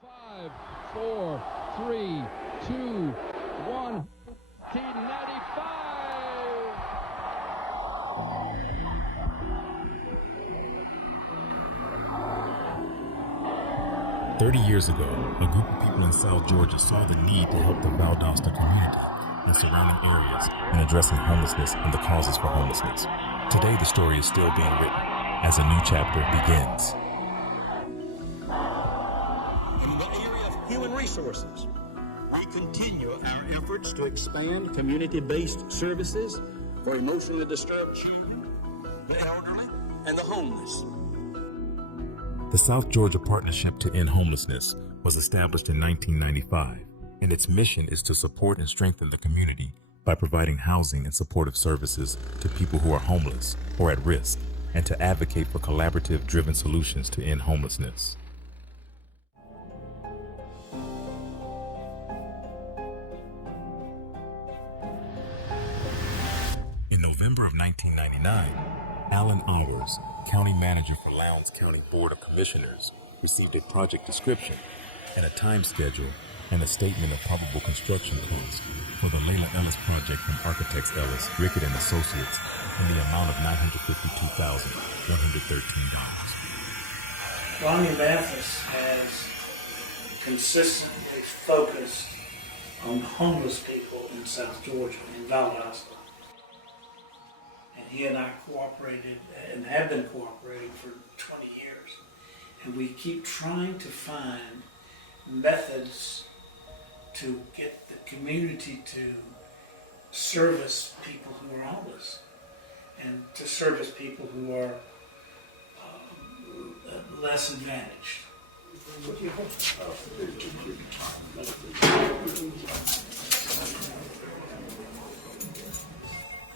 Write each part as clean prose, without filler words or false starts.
5, 4, 3, 2, 1. 1995. 30 years ago, a group of people in South Georgia saw the need to help the Valdawsta community and surrounding areas in addressing homelessness and the causes for homelessness. Today, the story is still being written as a new chapter begins. In the area of human resources, we continue our efforts to expand community-based services for emotionally disturbed children, the elderly, and the homeless. The South Georgia Partnership to End Homelessness was established in 1995, and its mission is to support and strengthen the community by providing housing and supportive services to people who are homeless or at risk, and to advocate for collaborative-driven solutions to end homelessness. In November of 1999, Alan Hours, County Manager for Lowndes County Board of Commissioners, received a project description and a time schedule and a statement of probable construction cost for the Leila Ellis project from Architects Ellis, Rickett and Associates in the amount of $952,113. Ronnie Mathis has consistently focused on homeless people in South Georgia, in Valdawsta. And he and I cooperated and have been cooperating for 20 years. And we keep trying to find methods to get the community to service people who are homeless and to service people who are less advantaged.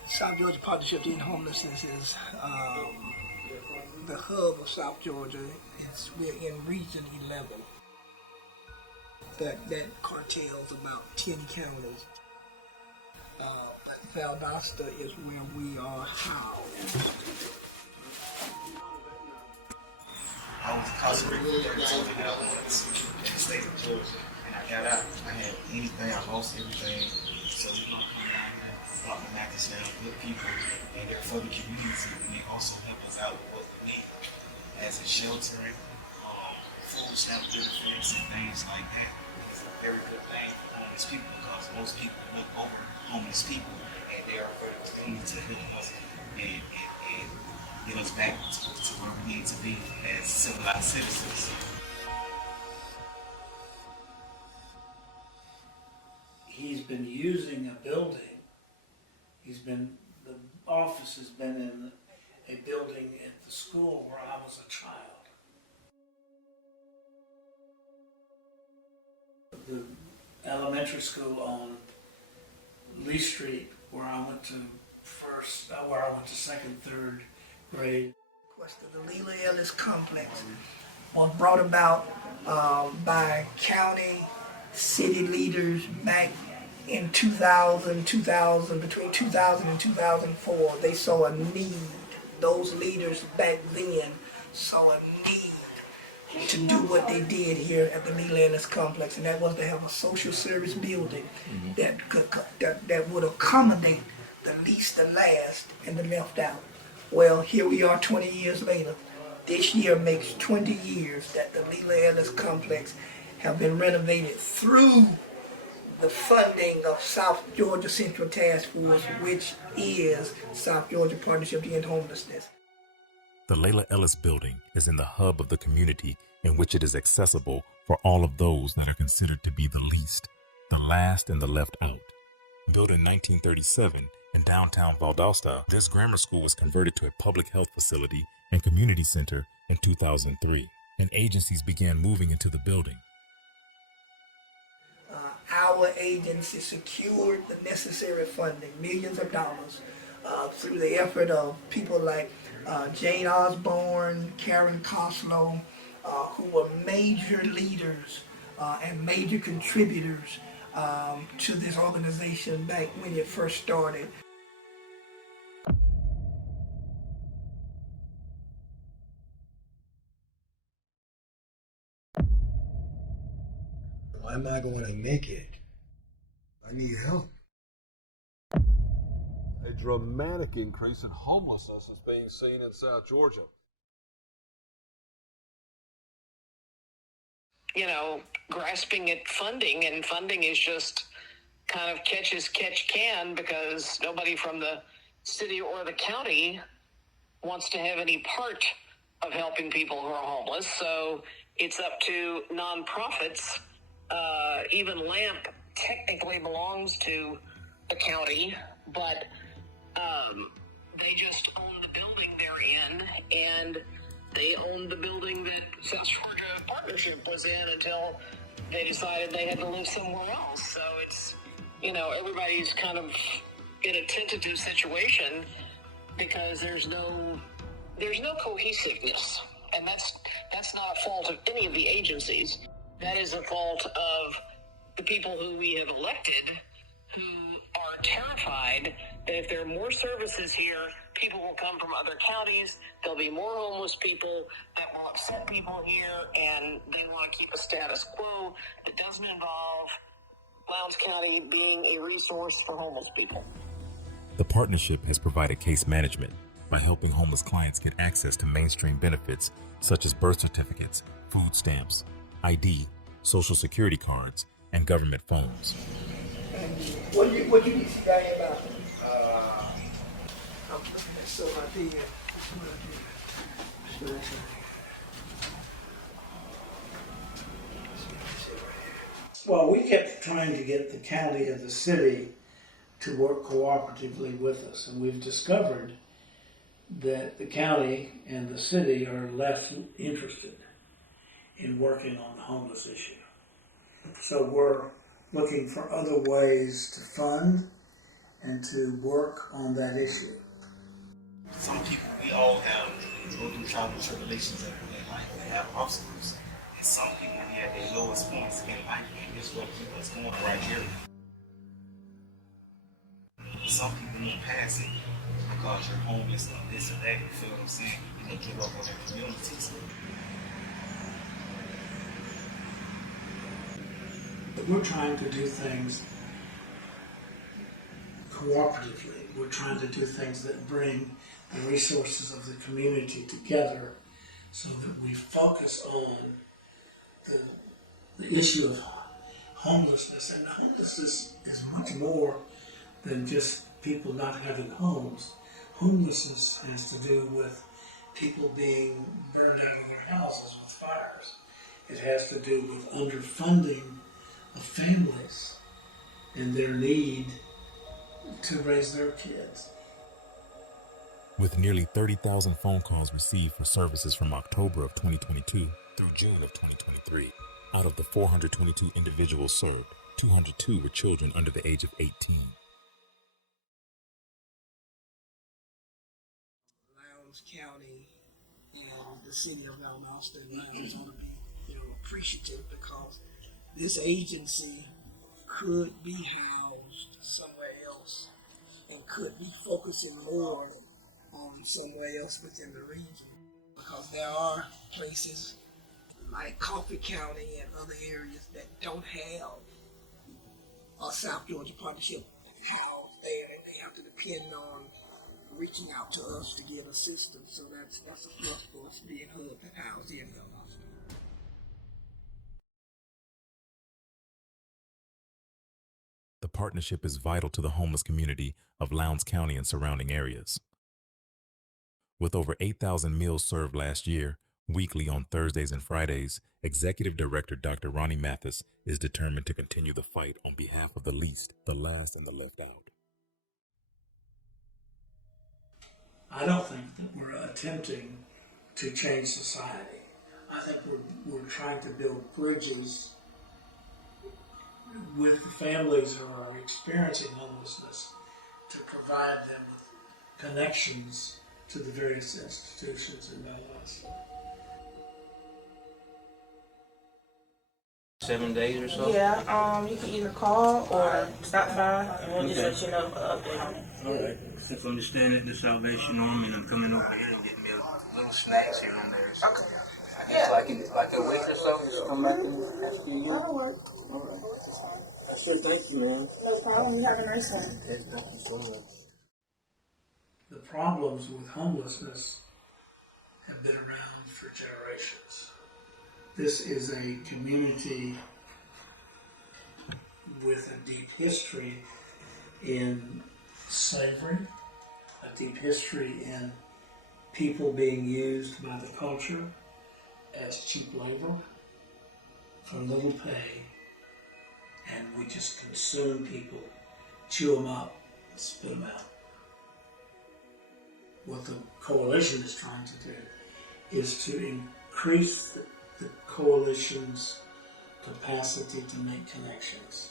South Georgia Partnership to End Homelessness is the hub of South Georgia. We're in Region 11. That cartels about 10 counties. But Valdawsta is where we are housed. I was incarcerated for 13 months in the state of Georgia, and I got out. I had anything, I lost everything. So we're going to come down here, brought my mattress down, good people, and they're for the community, and they also help us out with what we need, as in sheltering, food stamp benefits, and things like that. It's a very good thing for homeless people because most people look over homeless people, and they are very willing to help us and get us back to where we need to be as civilized citizens. He's been using a building. The office has been in a building at the school where I was a child. The elementary school on Lee Street, where I went to second, third grade. The Leila Ellis complex was brought about by county, city leaders back in between 2000 and 2004. They saw a need. Those leaders back then saw a need to do what they did here at the Leila Ellis complex, and that was to have a social service building that would accommodate the least, the last, and the left out. Well, here we are 20 years later. This year makes 20 years that the Leila Ellis complex have been renovated through the funding of South Georgia Central Task Force, which is South Georgia Partnership to End Homelessness. The Leila Ellis building is in the hub of the community in which it is accessible for all of those that are considered to be the least, the last, and the left out. Built in 1937 in downtown Valdawsta, this grammar school was converted to a public health facility and community center in 2003, and agencies began moving into the building. Our agency secured the necessary funding, millions of dollars, through the effort of people like Jane Osborne, Karen Coslow, who were major leaders and major contributors to this organization back when it first started. I'm not going to make it. I need help. A dramatic increase in homelessness is being seen in South Georgia. You know, grasping at funding, and funding is just kind of catch as catch can, because nobody from the city or the county wants to have any part of helping people who are homeless. So it's up to nonprofits. Even LAMP technically belongs to the county, but they just own the building they're in, and they owned the building that South Georgia Partnership was in until they decided they had to live somewhere else. So it's, you know, everybody's kind of in a tentative situation because there's no cohesiveness. And that's not a fault of any of the agencies. That is a fault of the people who we have elected, who are terrified that if there are more services here, people will come from other counties, there'll be more homeless people that will upset people here, and they want to keep a status quo that doesn't involve Lowndes County being a resource for homeless people. The partnership has provided case management by helping homeless clients get access to mainstream benefits such as birth certificates, food stamps, ID, social security cards, and government phones. What you need to say about I'm looking at so idea. Well, we kept trying to get the county and the city to work cooperatively with us, and we've discovered that the county and the city are less interested in working on the homeless issue. So we're looking for other ways to fund and to work on that issue. Some people, we all have go through trials and tribulations in life. We have obstacles. And some people, when they're at their lowest points in life, and this is what keeps us going right here. Some people won't pass it because you're homeless or this or that. You feel what I'm saying? You don't give up on their communities. But we're trying to do things cooperatively. We're trying to do things that bring the resources of the community together so that we focus on the issue of homelessness. And homelessness is much more than just people not having homes. Homelessness has to do with people being burned out of their houses with fires. It has to do with underfunding of families and their need to raise their kids. With nearly 30,000 phone calls received for services from October of 2022 through June of 2023, out of the 422 individuals served, 202 were children under the age of 18. Lowndes County and the city of Valdawsta is going to be, appreciative, because this agency could be housed somewhere else and could be focusing more on somewhere else within the region, because there are places like Coffee County and other areas that don't have a South Georgia Partnership housed there, and they have to depend on reaching out to us to get assistance. So that's a plus for us being housed in Valdawsta. The partnership is vital to the homeless community of Lowndes County and surrounding areas. With over 8,000 meals served last year, weekly on Thursdays and Fridays, Executive Director Dr. Ronnie Mathis is determined to continue the fight on behalf of the least, the last, and the left out. I don't think that we're attempting to change society. I think we're trying to build bridges with the families who are experiencing homelessness to provide them with connections to the various institutions in Valdawsta. 7 days or so? Yeah, you can either call or stop by, and we'll just let you know the update on it. Alright. If I'm just staying at the Salvation Army and I'm coming over here and getting me a little little snacks here and there. So Okay. I guess like a week or so, just come back and ask you again. That'll work. All right. I sure thank you, man. No problem. You have a nice one. Yes, thank you so much. The problems with homelessness have been around for generations. This is a community with a deep history in slavery, a deep history in people being used by the culture as cheap labor for little pay, and we just consume people, chew them up, and spit them out. What the coalition is trying to do is to increase the coalition's capacity to make connections.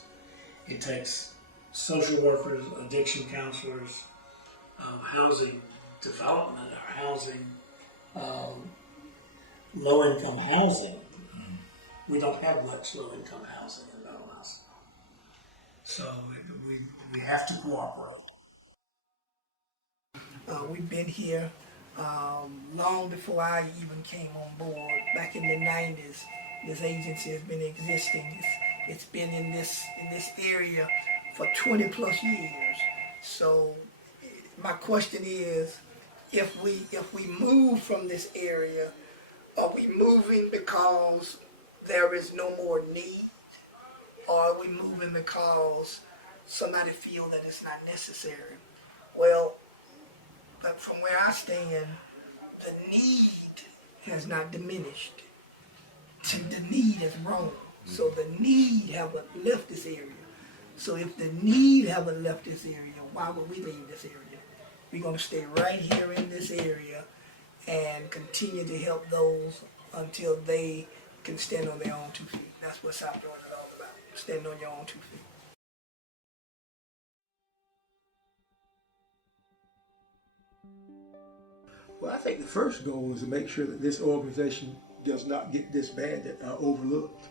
It takes social workers, addiction counselors, housing development, or housing, low-income housing. We don't have much low-income housing in Valdawsta. So we have to cooperate. We've been here long before I even came on board. Back in the 90s, this agency has been existing. It's been in this area for 20 plus years. So my question is, if we move from this area, are we moving because there is no more need, or are we moving because somebody feel that it's not necessary? Well, but from where I stand, the need has not diminished. The need has grown. So the need haven't left this area. So if the need haven't left this area, why would we leave this area? We're going to stay right here in this area and continue to help those until they can stand on their own 2 feet. That's what South Georgia is all about. Stand on your own 2 feet. Well, I think the first goal is to make sure that this organization does not get disbanded or overlooked.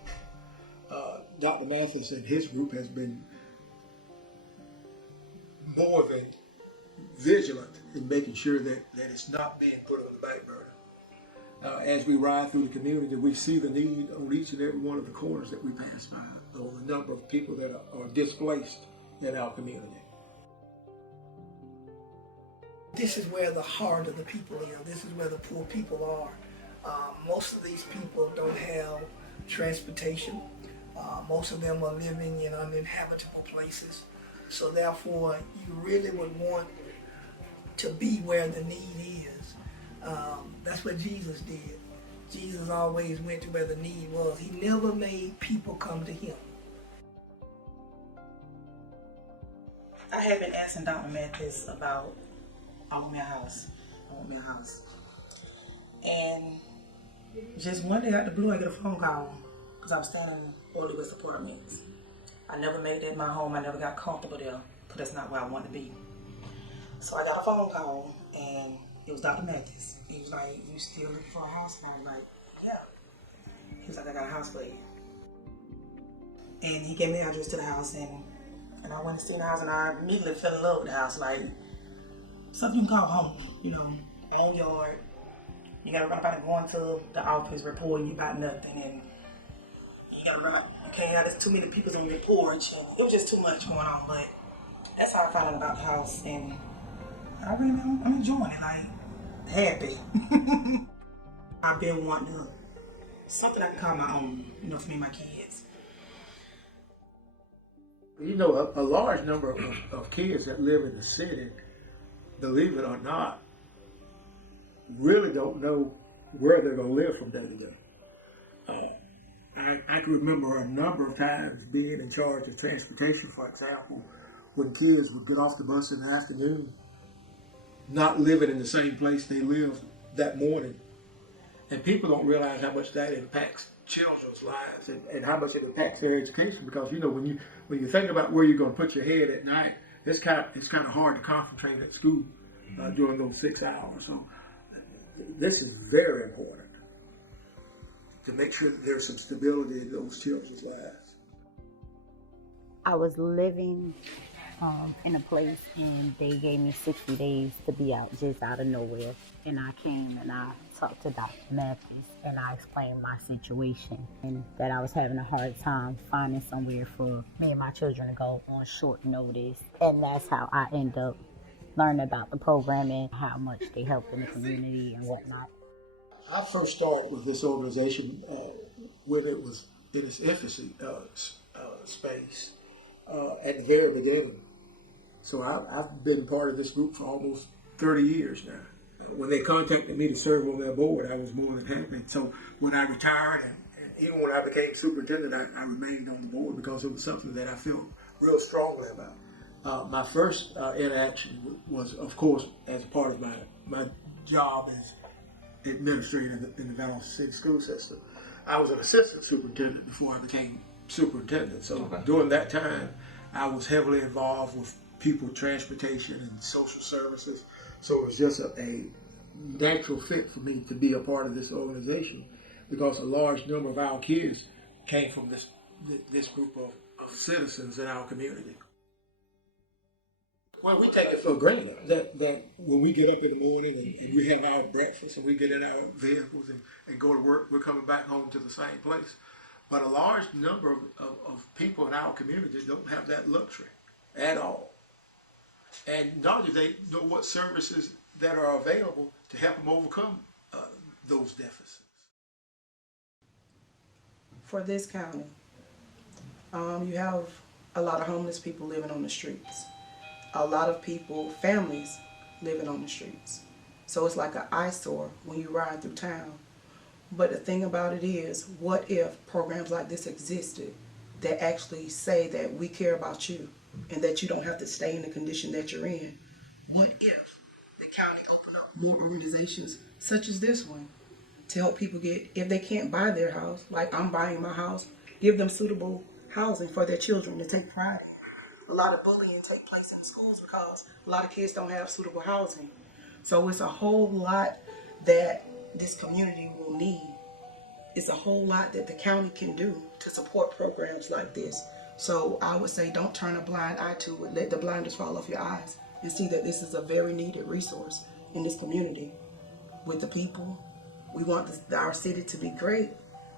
Dr. Mathis and his group has been more than vigilant in making sure that it's not being put on the back burner. As we ride through the community, we see the need on each and every one of the corners that we pass by, on the number of people that are displaced in our community. This is where the heart of the people is. This is where the poor people are. Most of these people don't have transportation. Most of them are living in uninhabitable places. So therefore, you really would want to be where the need is. That's what Jesus did. Jesus always went to where the need was. He never made people come to him. I have been asking Dr. Mathis about, I want me a house. And just one day out the blue, I get a phone call because I was staying in Valdawsta apartments. I never made that my home. I never got comfortable there because that's not where I wanted to be. So I got a phone call and it was Dr. Mathis. He was like, "You still looking for a house?" And I was like, "Yeah." He was like, "I got a house for you." And he gave me the address to the house, and I went to see the house, and I immediately fell in love with the house. Like, something you can call home, you know, own yard. You gotta run about and going to the office reporting you about nothing, and you gotta run. You can't have there's too many people on your porch, and it was just too much going on. But that's how I found out about the house, and I'm enjoying it. Like, happy. I've been wanting something I can call my own, you know, for me and my kids. You know, a large number of kids that live in the city, believe it or not, really don't know where they're going to live from day to day. I can remember a number of times being in charge of transportation, for example, when kids would get off the bus in the afternoon, not living in the same place they lived that morning. And people don't realize how much that impacts children's lives and how much it impacts their education, because, you know, when you think about where you're going to put your head at night, it's kind of hard to concentrate at school during those 6 hours. So this is very important to make sure that there's some stability in those children's lives. I was living in a place, and they gave me 60 days to be out, just out of nowhere. And I came and I talked to Dr. Mathis and I explained my situation and that I was having a hard time finding somewhere for me and my children to go on short notice. And that's how I end up learning about the program and how much they help in the community and whatnot. I first started with this organization when it was in its infancy space at the very beginning. So I've been part of this group for almost 30 years now. When they contacted me to serve on their board, I was more than happy. So when I retired and even when I became superintendent, I remained on the board because it was something that I felt real strongly about. My first interaction was, of course, as a part of my job as administrator in the Valdawsta City School System. I was an assistant superintendent before I became superintendent. So during that time, I was heavily involved with people, transportation, and social services. So it was just a natural fit for me to be a part of this organization because a large number of our kids came from this group of citizens in our community. Well, we take it for granted that when we get up in the morning and we have our breakfast and we get in our vehicles and go to work, we're coming back home to the same place. But a large number of people in our community don't have that luxury at all. And not only do they know what services that are available to help them overcome those deficits. For this county, you have a lot of homeless people living on the streets. A lot of people, families, living on the streets. So it's like an eyesore when you ride through town. But the thing about it is, what if programs like this existed that actually say that we care about you and that you don't have to stay in the condition that you're in? What if the county opened up more organizations such as this one to help people get, if they can't buy their house, like I'm buying my house, give them suitable housing for their children to take pride in. A lot of bullying take place in schools because a lot of kids don't have suitable housing. So it's a whole lot that this community will need. It's a whole lot that the county can do to support programs like this. So I would say don't turn a blind eye to it. Let the blinders fall off your eyes and see that this is a very needed resource in this community with the people. We want our city to be great.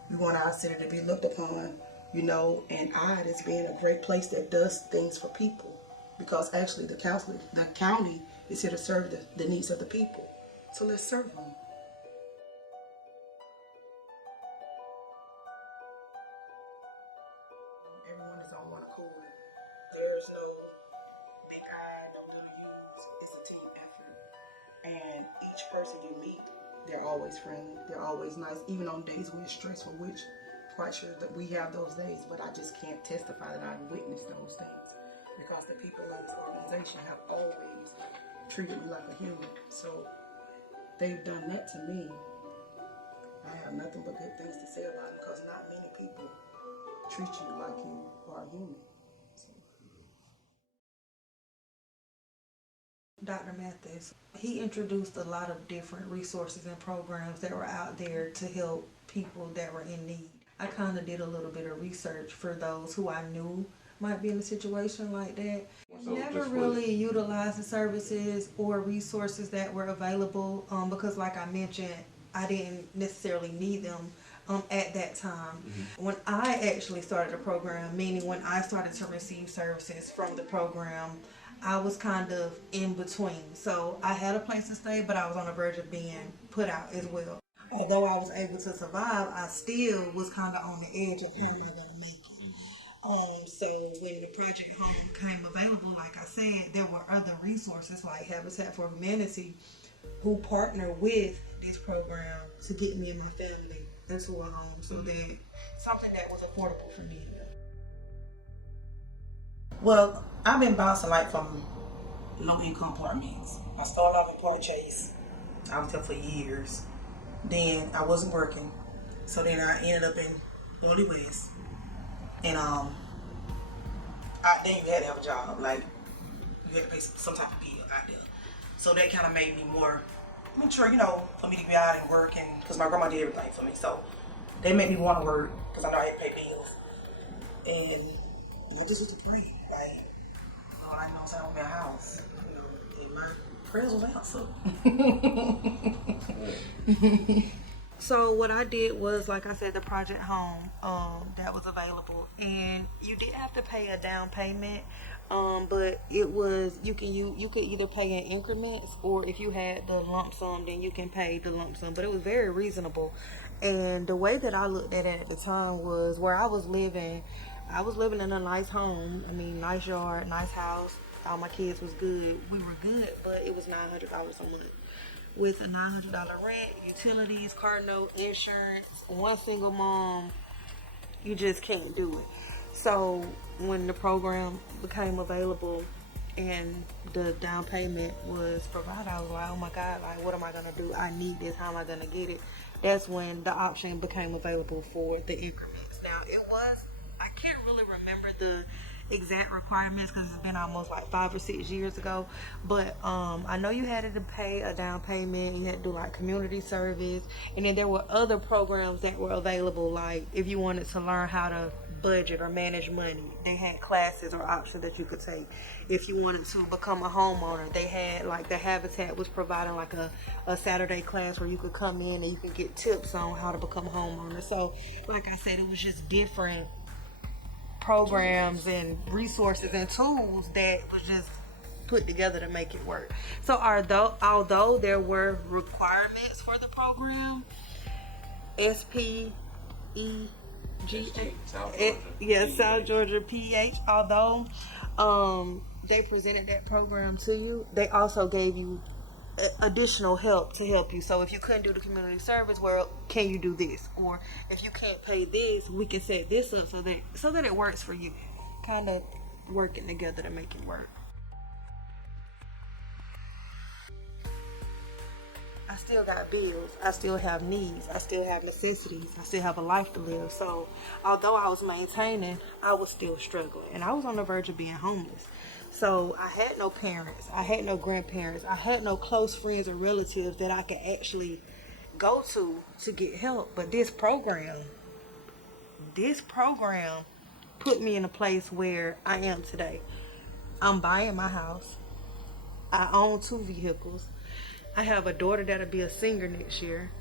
We want our city to be looked upon, and eyed as being a great place that does things for people. Because actually the county is here to serve the needs of the people. So let's serve them. Everyone is on one accord. There's no big I, no W's. It's a team effort. And each person you meet, they're always friendly. They're always nice, even on days when it's stressful, which quite sure that we have those days, but I just can't testify that I've witnessed those things because the people in this organization have always treated me like a human. So they've done that to me. I have nothing but good things to say about them because not many people treat you like you are a human. Dr. Mathis, he introduced a lot of different resources and programs that were out there to help people that were in need. I kind of did a little bit of research for those who I knew might be in a situation like that. Never really utilized the services or resources that were available because like I mentioned, I didn't necessarily need them at that time. When I actually started the program, meaning when I started to receive services from the program, I was kind of in between. So I had a place to stay, but I was on the verge of being put out as well. Although I was able to survive, I still was kind of on the edge of how am I going to make it. So when the Project Home became available, like I said, there were other resources like Habitat for Humanity who partner with this program to get me and my family into a home so that something that was affordable for me. Well, I've been bouncing from low-income apartments. I started off in Port Chase. I was there for years. Then I wasn't working, so then I ended up in Early West. And then you had to have a job, you had to pay some type of bill out there. So that kind of made me more mature, for me to be out and work, and because my grandma did everything for me. So they made me want to work because I know I had to pay bills. And I just was to pray, Lord, I know I'm in my house, in my prayers was answered. So what I did was, like I said, the project home that was available, and you did have to pay a down payment, but it was you could either pay in increments, or if you had the lump sum, then you can pay the lump sum. But it was very reasonable, and the way that I looked at it at the time was where I was living. I was living in a nice home. I mean, nice yard, nice house. All my kids was good. We were good, but it was $900 a month. With a $900 rent, utilities, car note, insurance, one single mom, you just can't do it. So when the program became available and the down payment was provided, I was like, oh my God, like, what am I gonna do? I need this. How am I gonna get it? That's when the option became available for the increments. Now I can't really remember the exact requirements because it's been almost like 5 or 6 years ago, but I know you had to pay a down payment. You had to do like community service, and then there were other programs that were available, like if you wanted to learn how to budget or manage money, they had classes or options that you could take. If you wanted to become a homeowner, they had, like, the Habitat was providing like a Saturday class where you could come in and you could get tips on how to become a homeowner. So like I said, it was just different programs and resources and tools that was just put together to make it work. So although there were requirements for the program, South Georgia PH, although they presented that program to you, they also gave you additional help to help you. So if you couldn't do the community service, well, can you do this? Or if you can't pay this, we can set this up so that it works for you. Kind of working together to make it work. I still got bills. I still have needs. I still have necessities. I still have a life to live. So although I was maintaining, I was still struggling. And I was on the verge of being homeless. So I had no parents. I had no grandparents. I had no close friends or relatives that I could actually go to get help. But this program put me in a place where I am today. I'm buying my house. I own 2 vehicles. I have a daughter that'll be a senior next year.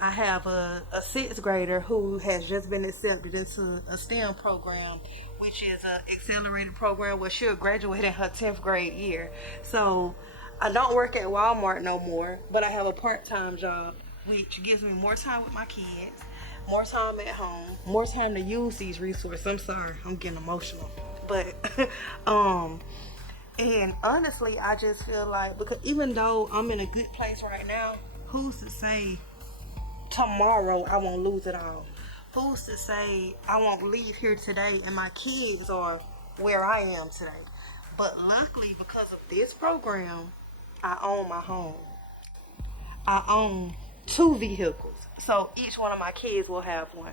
I have a 6th grader who has just been accepted into a STEM program, which is an accelerated program where she'll graduate in her 10th grade year. So I don't work at Walmart no more, but I have a part-time job, which gives me more time with my kids, more time at home, more time to use these resources. I'm sorry, I'm getting emotional. But and honestly, I just feel like, because even though I'm in a good place right now, who's to say tomorrow I won't lose it all? Who's to say I won't leave here today and my kids are where I am today? But luckily, because of this program, I own my home. I own 2 vehicles, so each one of my kids will have one.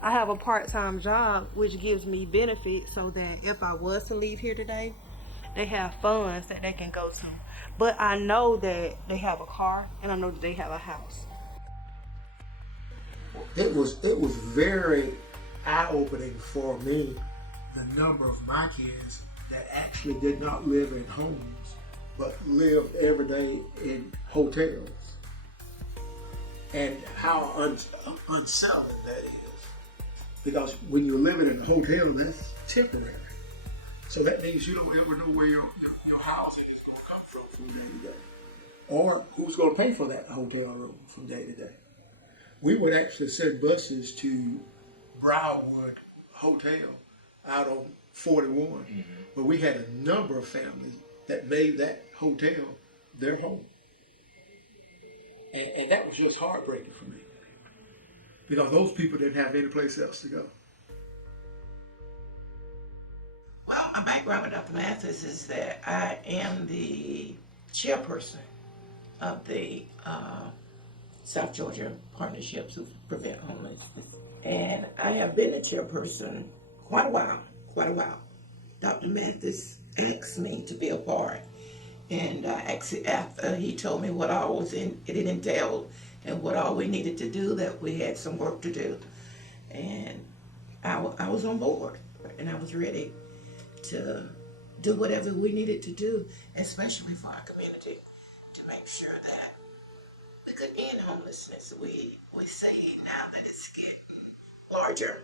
I have a part-time job, which gives me benefits so that if I was to leave here today, they have funds that they can go to. But I know that they have a car, and I know that they have a house. It was very eye-opening for me, the number of my kids that actually did not live in homes, but lived every day in hotels. And how unsettling that is. Because when you're living in a hotel, that's temporary. So that means you don't ever know where your housing is going to come from day to day. Or who's going to pay for that hotel room from day to day. We would actually send buses to Briarwood Hotel out on 41, but we had a number of families that made that hotel their home. And that was just heartbreaking for me, because those people didn't have any place else to go. Well, my background with Dr. Mathis is that I am the chairperson of the South Georgia Partnerships to Prevent Homelessness. And I have been a chairperson quite a while. Dr. Mathis asked me to be a part. And after he told me what all it entailed and what all we needed to do, that we had some work to do. And I was on board, and I was ready to do whatever we needed to do, especially for our community. make sure that we could end homelessness. We see now that it's getting larger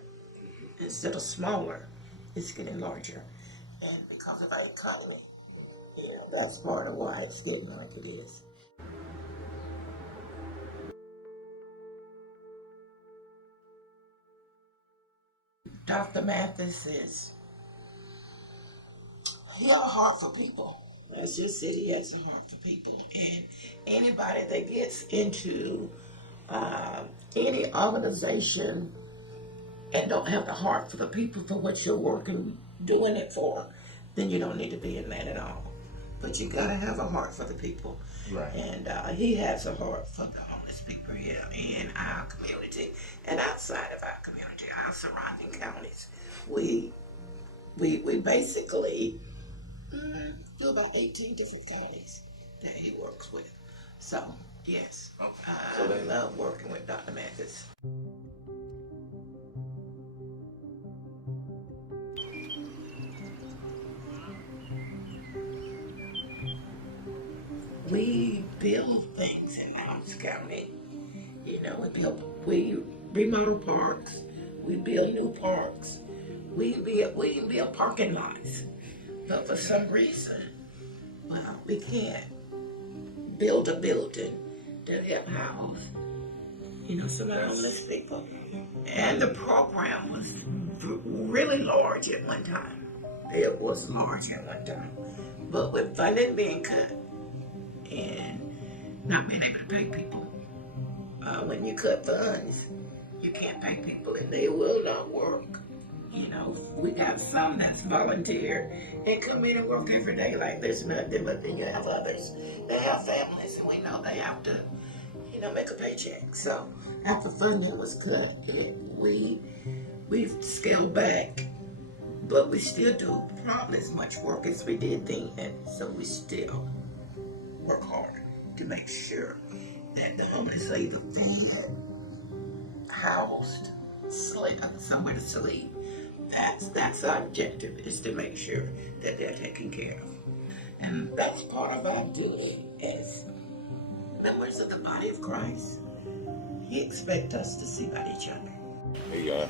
instead of smaller. It's getting larger, and because of our economy, that's part of why it's getting like it is. Dr. Mathis he has a heart for people. As you said, he has a heart for people, and anybody that gets into any organization and don't have the heart for the people for what you're working, doing it for, then you don't need to be in that at all. But you gotta have a heart for the people. Right. And he has a heart for the homeless people here in our community and outside of our community, our surrounding counties. We basically do about 18 different counties that he works with. So, yes, I love working with Dr. Mathis. We build things in Adams County. You know, we remodel parks, we build new parks, we build parking lots. But for some reason, well, we can't build a building to help house, some homeless people. And the program was really large at one time. It was large at one time. But with funding being cut and not being able to pay people, when you cut funds, you can't pay people and they will not work. We got some that's volunteer and come in and work every day like there's nothing, but then you have others that have families and we know they have to, make a paycheck. So after funding was cut, we've scaled back, but we still do probably as much work as we did then. So we still work hard to make sure that the homeless are either fed, housed, somewhere to sleep. That's our objective, is to make sure that they're taken care of. And that's part of our duty as members of the body of Christ. He expects us to see about each other. There you go.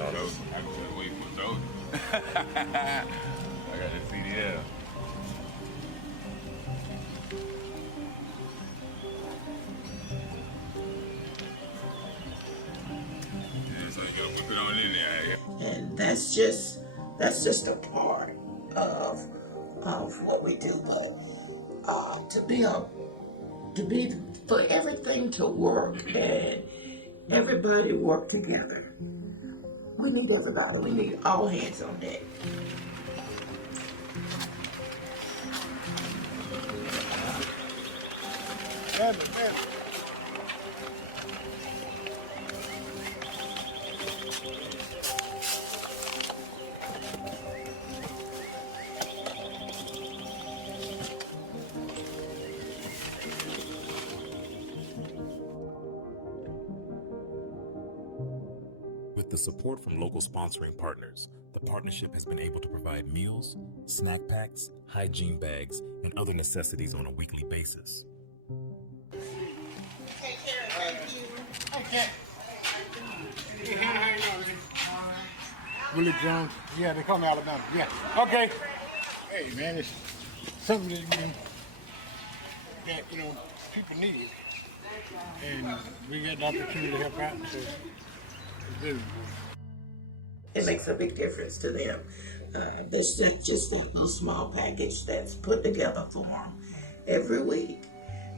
I couldn't wait for those. I got the CDL. So you gotta put it on in there. And that's just a part of what we do. But for everything to work and everybody work together, we need everybody. We need all hands on deck. With the support from local sponsoring partners, the partnership has been able to provide meals, snack packs, hygiene bags, and other necessities on a weekly basis. Okay. Willie Jones. Yeah, they call me Alabama. Yeah. Okay. Hey, man, it's something that people need it, and we got the opportunity to help out. So it's very good. It makes a big difference to them. There's not just that little small package that's put together for them every week.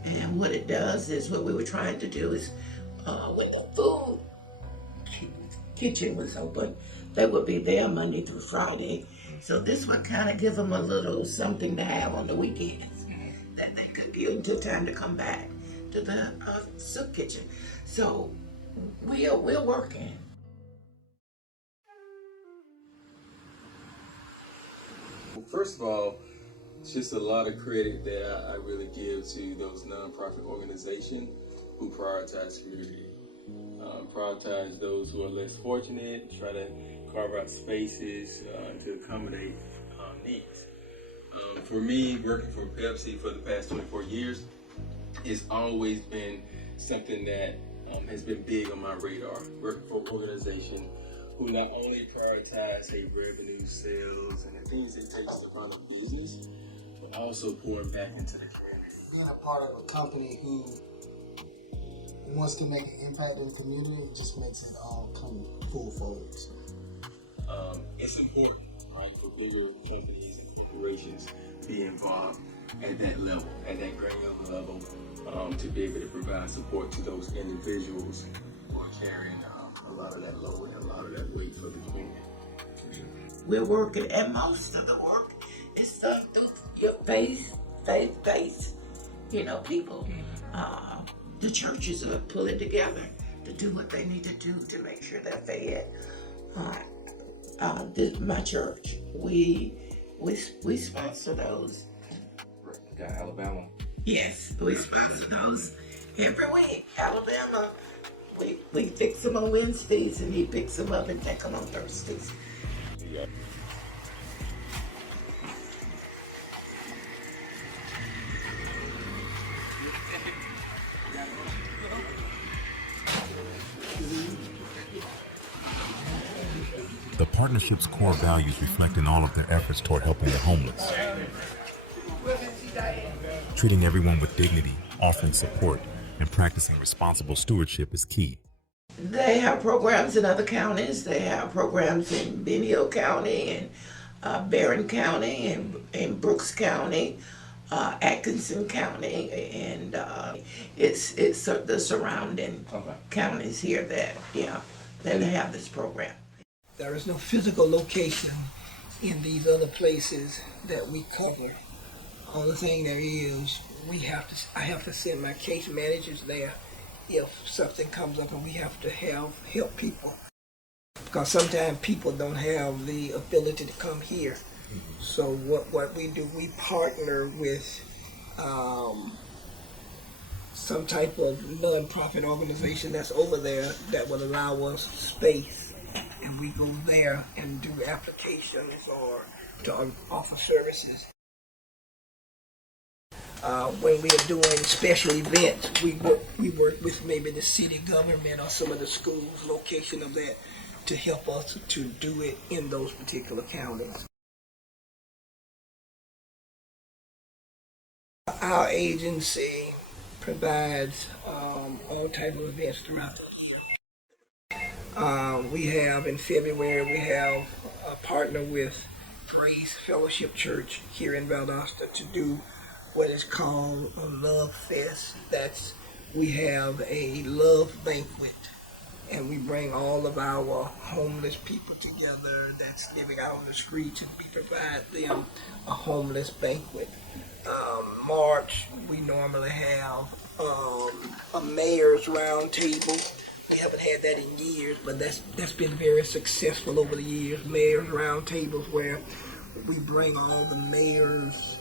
And what it does is, what we were trying to do is, when the food kitchen was open, they would be there Monday through Friday. So this would kind of give them a little something to have on the weekends that they could get until time to come back to the soup kitchen. So we're working. First of all, it's just a lot of credit that I really give to those nonprofit organizations who prioritize community, prioritize those who are less fortunate, try to carve out spaces to accommodate needs. For me, working for Pepsi for the past 24 years, it's always been something that has been big on my radar. Working for an organization who not only prioritize revenue, sales, and the things it takes to run a business, but also pouring back into the community. Being a part of a company who wants to make an impact in the community, it just makes it all come full forward. It's important, right, for bigger companies and corporations be involved at that level, at that granular level, to be able to provide support to those individuals who are carrying a lot of that load and a lot of that weight for the community. We're working, and most of the work is done through your faith-based, people. The churches are pulling together to do what they need to do to make sure they're fed. My church, we sponsor those. Alabama. Yes, we sponsor those every week. Alabama, we fix them on Wednesdays, and he picks them up and take them on Thursdays. Yeah. The partnership's core values reflect in all of their efforts toward helping the homeless. Treating everyone with dignity, offering support, and practicing responsible stewardship is key. They have programs in other counties. They have programs in Benio County and Barron County and Brooks County, Atkinson County, and it's the surrounding counties here that have this program. There is no physical location in these other places that we cover. Only thing there is, I have to send my case managers there if something comes up and we have to help people. Because sometimes people don't have the ability to come here. So what we do, we partner with some type of non-profit organization that's over there that would allow us space. And we go there and do applications or to offer services. When we are doing special events, we work with maybe the city government or some of the schools, location of that, to help us to do it in those particular counties. Our agency provides all type of events throughout the year. We have in February, we have a partner with Grace Fellowship Church here in Valdawsta to do what is called a Love Fest. We have a love banquet, and we bring all of our homeless people together that's living out on the streets, and we provide them a homeless banquet. March, we normally have a mayor's round table. We haven't had that in years, but that's been very successful over the years. Mayor's round tables where we bring all the mayors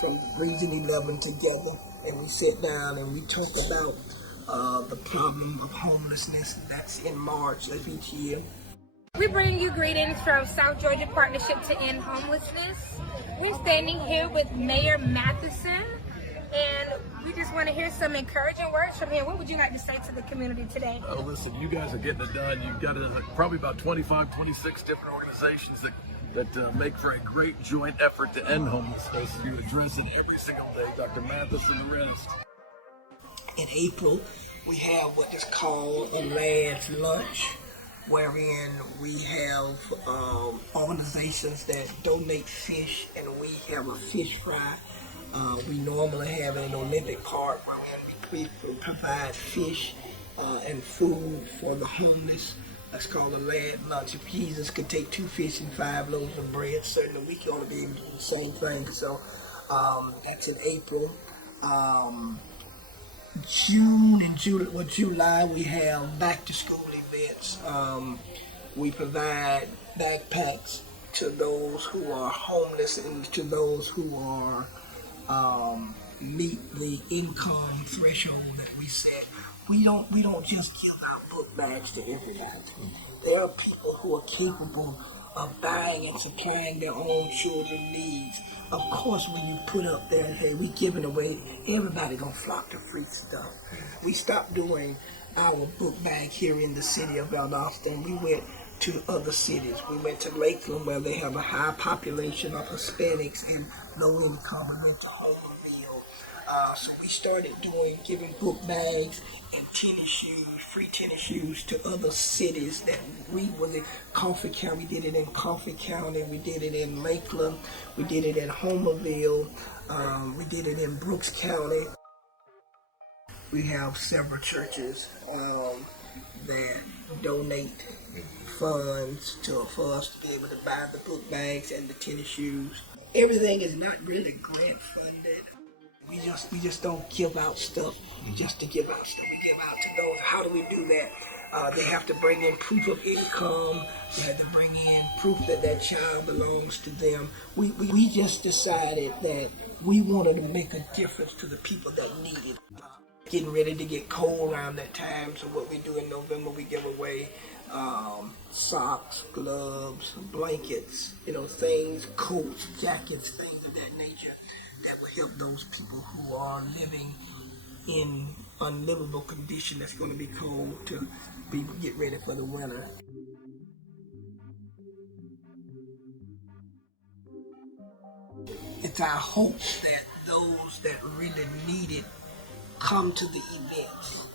from Region 11 together, and we sit down and we talk about the problem of homelessness. That's in March of each year. We bring you greetings from South Georgia Partnership to End Homelessness. We're standing here with Mayor Matheson, and we just want to hear some encouraging words from him. What would you like to say to the community today? Oh, listen, you guys are getting it done. You've got probably about 25, 26 different organizations that make for a great joint effort to end homelessness. You address it every single day, Dr. Mathis and the rest. In April, we have what is called a lad's lunch, wherein we have organizations that donate fish, and we have a fish fry. We normally have an Olympic Park where we provide fish and food for the homeless. That's called a lad lunch. If Jesus could take 2 fish and 5 loaves of bread, certainly we can only be able to do the same thing. So that's in April. June and July, we have back to school events. We provide backpacks to those who are homeless and to those who are meet the income threshold that we set. We don't just give out book bags to everybody. There are people who are capable buying and supplying their own children's needs. Of course, when you put up there, hey, we giving away, everybody gonna flock to free stuff. We stopped doing our book bag here in the city of Valdawsta, and we went to other cities. We went to Lakeland, where they have a high population of Hispanics and low income. We went to Homerville. So we started giving book bags and tennis shoes, free tennis shoes to other cities that we was in Coffee County. We did it in Coffee County. We did it in Lakeland. We did it in Homerville. We did it in Brooks County. We have several churches that donate funds for us to be able to buy the book bags and the tennis shoes. Everything is not really grant funded. We just don't give out stuff just to give out stuff. We give out to those. How do we do that? They have to bring in proof of income. They have to bring in proof that that child belongs to them. We just decided that we wanted to make a difference to the people that need it. Getting ready to get cold around that time, so what we do in November, we give away socks, gloves, blankets, things, coats, jackets, things of that nature that will help those people who are living in unlivable condition that's going to be cold to get ready for the winter. It's our hope that those that really need it come to the events.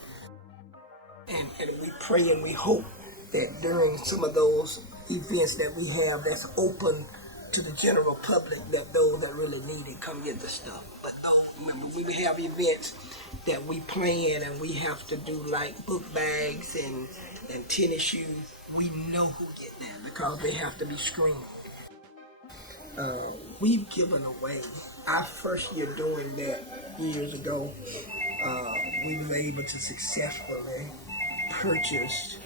And we pray and we hope that during some of those events that we have that's open to the general public, that those that really need it come get the stuff. But remember, we have events that we plan and we have to do like book bags and tennis shoes. We know who get them because they have to be screened. We've given away, our first year doing that years ago, we were able to successfully purchase,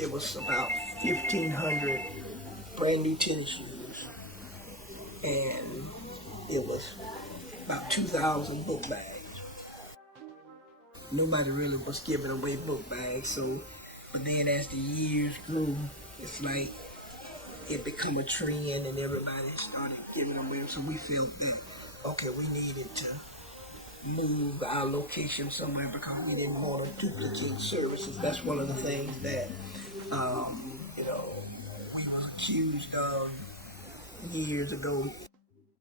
it was about 1,500 brand new tennis shoes, and it was about 2,000 book bags. Nobody really was giving away book bags, but then as the years grew, it's like it became a trend and everybody started giving them away. So we felt that, okay, we needed to move our location somewhere because we didn't want to duplicate services. That's one of the things that, we were accused of years ago.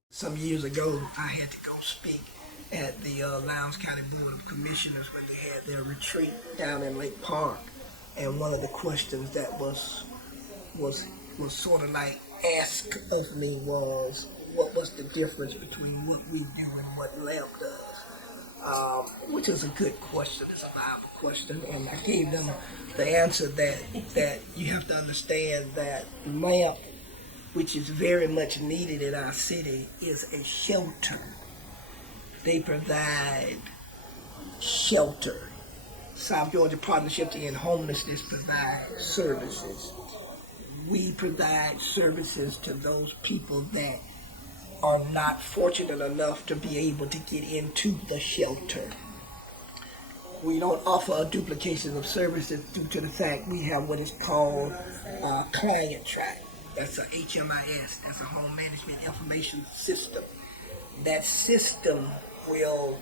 Some years ago, I had to go speak at the Lowndes County Board of Commissioners when they had their retreat down in Lake Park. And one of the questions that was sort of like asked of me was, what was the difference between what we do and what LAMP does? Which is a good question, it's a viable question, and I gave them the answer that you have to understand that LAMP, which is very much needed in our city, is a shelter. They provide shelter. South Georgia Partnership to End Homelessness provides services. We provide services to those people that are not fortunate enough to be able to get into the shelter. We don't offer a duplication of services due to the fact we have what is called client track. That's a HMIS, that's a home management information system. That system will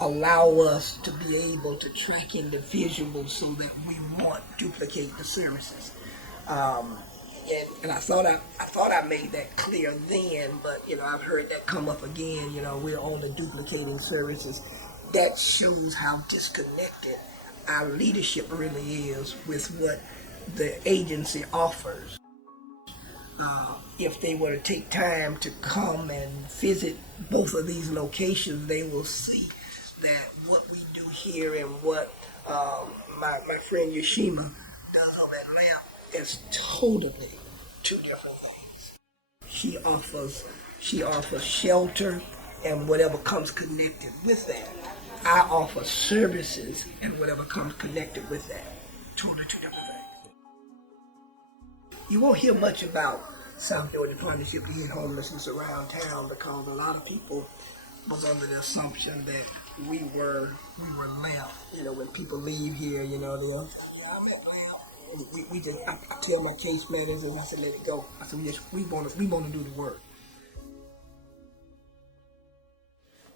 allow us to be able to track individuals so that we won't duplicate the services. And I thought I made that clear then, but I've heard that come up again. We're only duplicating services. That shows how disconnected our leadership really is with what the agency offers. If they were to take time to come and visit both of these locations, they will see that what we do here and what my friend Yoshima does over at LAMP is totally two different things. She offers shelter and whatever comes connected with that. I offer services and whatever comes connected with that. Totally two different things. You won't hear much about South Georgia Partnership to End Homelessness around town because a lot of people was under the assumption that we were LAMP. When people leave here, they'll, I'm at LAMP. we just, I tell my case managers, and I said, let it go. I said, we want to do the work.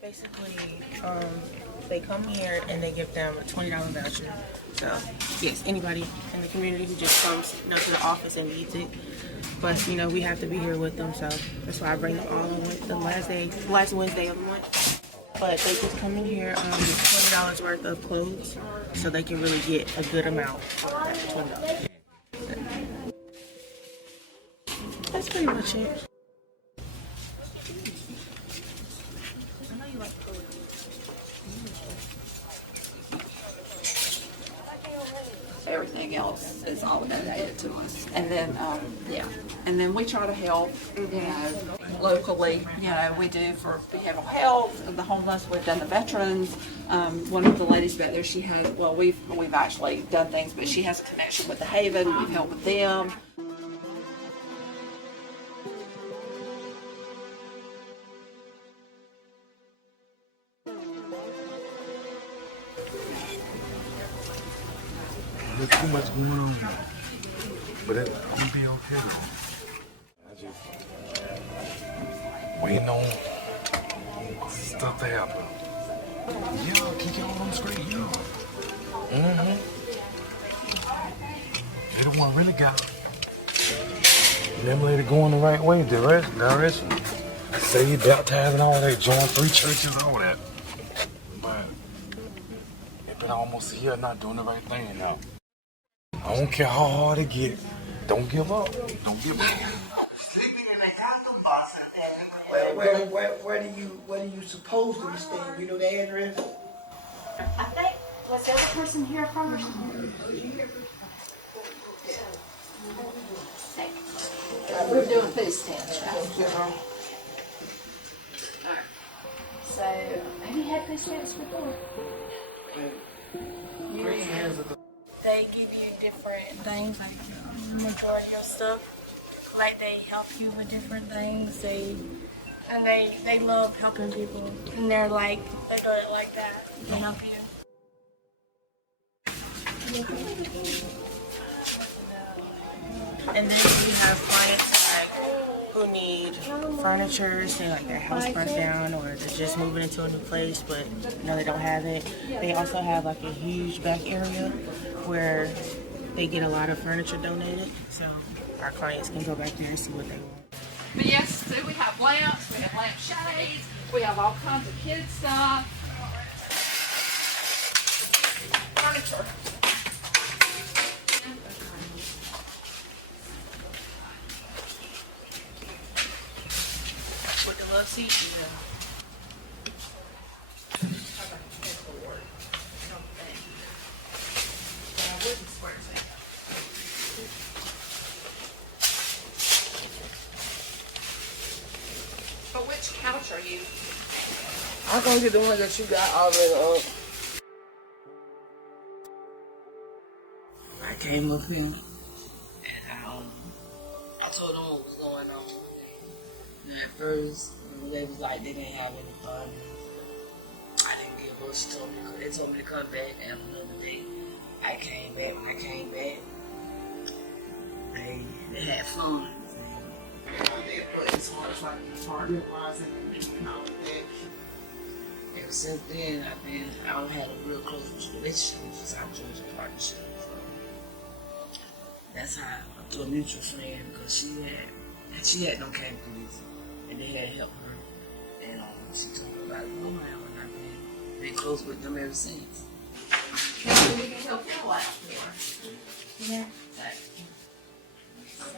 Basically, they come here and they give them a $20 voucher. So, yes, anybody in the community who just comes, to the office and needs it. But, we have to be here with them, so that's why I bring them all on the last Wednesday of the month. But they just come in here, get $20 worth of clothes, so they can really get a good amount at $20. That's pretty much it. Everything else is all donated to us. And then, and then we try to help, locally. We do for behavioral health, the homeless. We've done the veterans. One of the ladies back there, she has, we've actually done things, but she has a connection with the Haven. We've helped with them. There's too much going on, but I'm gonna be okay though. I just waiting on stuff to happen. Y'all keep y'all on straight, y'all. They the one really got them lady going the right way, direction. Saved, baptized, and all that. Joined 3 churches, all that. But it's been almost a year not doing the right thing now. I don't care how hard it gets. Don't give up. Don't give up. Where do you supposedly stand? You know the address? I think, was the other person here first? We're doing food stamps, right? Alright. So, have you had food stamps before? They give you different things, like the majority of stuff. Like they help you with different things. They love helping people, and they do it like that. They help you. And then you have clients who need furniture, say like their house burnt down, or they're just moving into a new place, but they don't have it. They also have like a huge back area where they get a lot of furniture donated, so our clients can go back there and see what they want. But yes, so we have lamps, we have lamp shades, we have all kinds of kids stuff. Furniture. With the love seat? Yeah. But which couch are you? I'm gonna get the one that you got already up. I came up here and I told them what was going on. And at first, they was like they didn't have any fun. I didn't give up. They told me to come back after another day. I came back. When I came back, they had fun. They put as far as like apartment wise and all that. Ever since then, I don't have a real close relationship with South Georgia Partnership. So that's how I'm to a mutual friend, because she had no capabilities, and they had helped her. And she told me about it, and I've been close with them ever since. Maybe we can help you out more. Yeah. I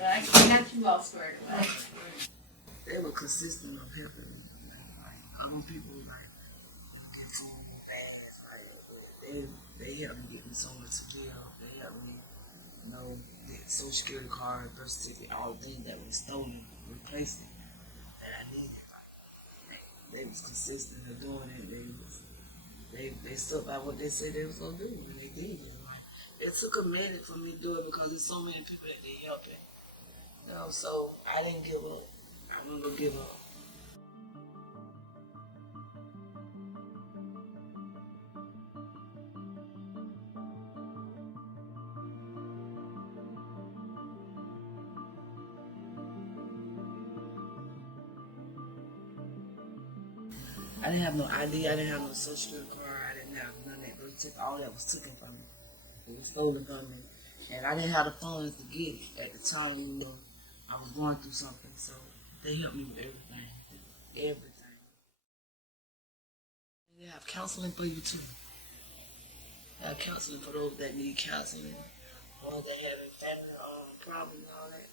got you all squared away. They were consistent of helping me. Other people get food fast. They helped me get me somewhere to live. They helped me, get Social Security card, birth certificate, all the things that were stolen, replaced it that I needed. They was consistent of doing it. They stood by what they said they was gonna do, and they did. It took a minute for me to do it because there's so many people that they helping. So I didn't give up. I wasn't gonna give up. I didn't have no ID, I didn't have no social security card, I didn't have none of that. They took all that was taken from me. It was stolen from me. And I didn't have the funds to get it at the time, you know, I was going through something, so they helped me with everything. Everything. They have counseling for you too. They have counseling for those that need counseling, those that having family problems and all that.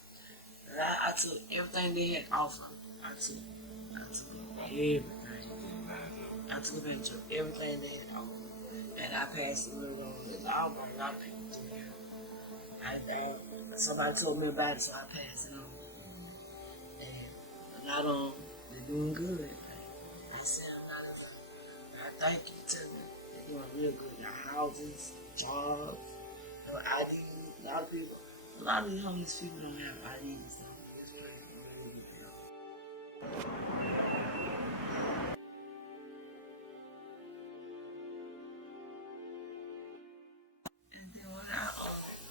And I took everything they had to offer. I took everything. I took advantage of everything they had to offer. And I passed it really on. I brought a lot of people through here. Somebody told me about it, so I passed it on. And a lot of them, they're doing good. I said, I thank you to them. They're doing real good. Their houses, jobs, their ID. A lot of these homeless people don't have IDs.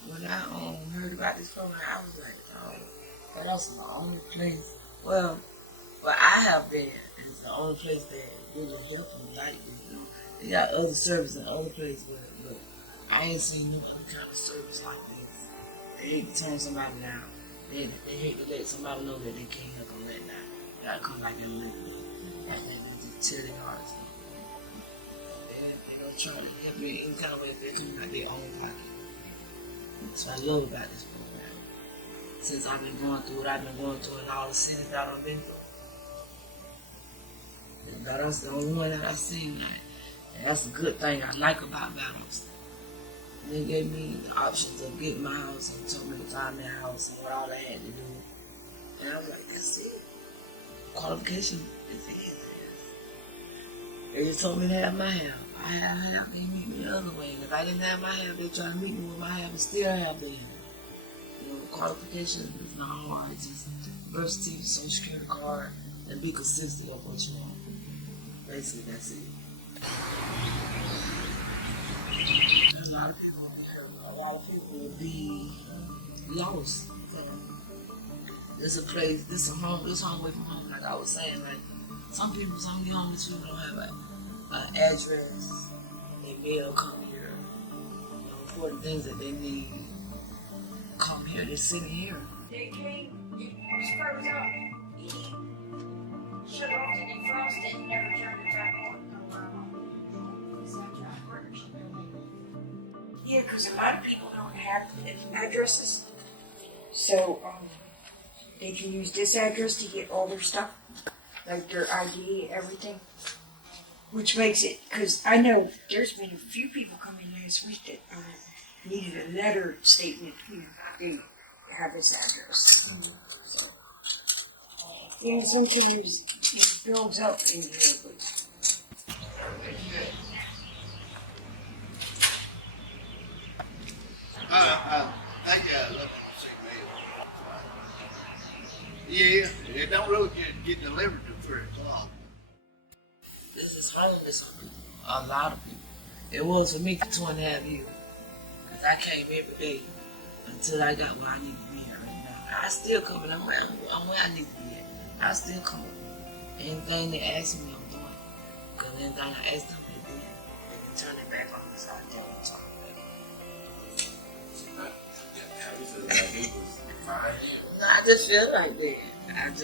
When I heard about this program, I was like, oh, that's the only place. Well, I have been, and it's the only place that really helped me like this. You know, they got other services in other places, but I ain't seen no other kind of service like this. They hate to turn somebody down. They hate to let somebody know that they can't help them let down. They gotta come like that and let them. Like they just tear their hearts up. They don't try to help me any kind of way if they're coming out their own pocket. That's what I love about this program. Since I've been going through what I've been going through in all the cities that I've been through. That's the only one that I've seen. And that's a good thing I like about Valdawsta. They gave me the options of getting my house and told me to find me a house and what all I had to do. And I was like, that's it. Qualification is easy. They just told me to have my half. I have half, they meet me the other way. And if I didn't have my half, they try to meet me with my half and still have the half. You know, qualification is not hard. It's just birth certificate, social security card, and be consistent of what you want. Basically, that's it. A lot of people will be hurt. A lot of people will be lost. There's a place, this home away from home, like I was saying, like some of the homeless people don't have an address. They mail come here. Important things that they need come here. They're sitting here. JK, scrubs up. Shut it off to defrost it and never turn it back on. Yeah, because a lot of people don't have addresses. So, they can use this address to get all their stuff, like their ID, everything. Which makes it, because I know there's been a few people coming last week that needed a letter statement here. They have this address. So, yeah, sometimes it builds up in here, but I love to see mail. Yeah, it don't really get delivered to 3 o'clock. This is homeless for people. A lot of people. It was for me for 2.5 years. Because I came every day until I got where I need to be at right now. I still come and I'm where I need to be at. I still come. Anything they ask me, I'm doing. Because anything I ask them to do, they can turn it back on us. I don't talk No, I just feel like that.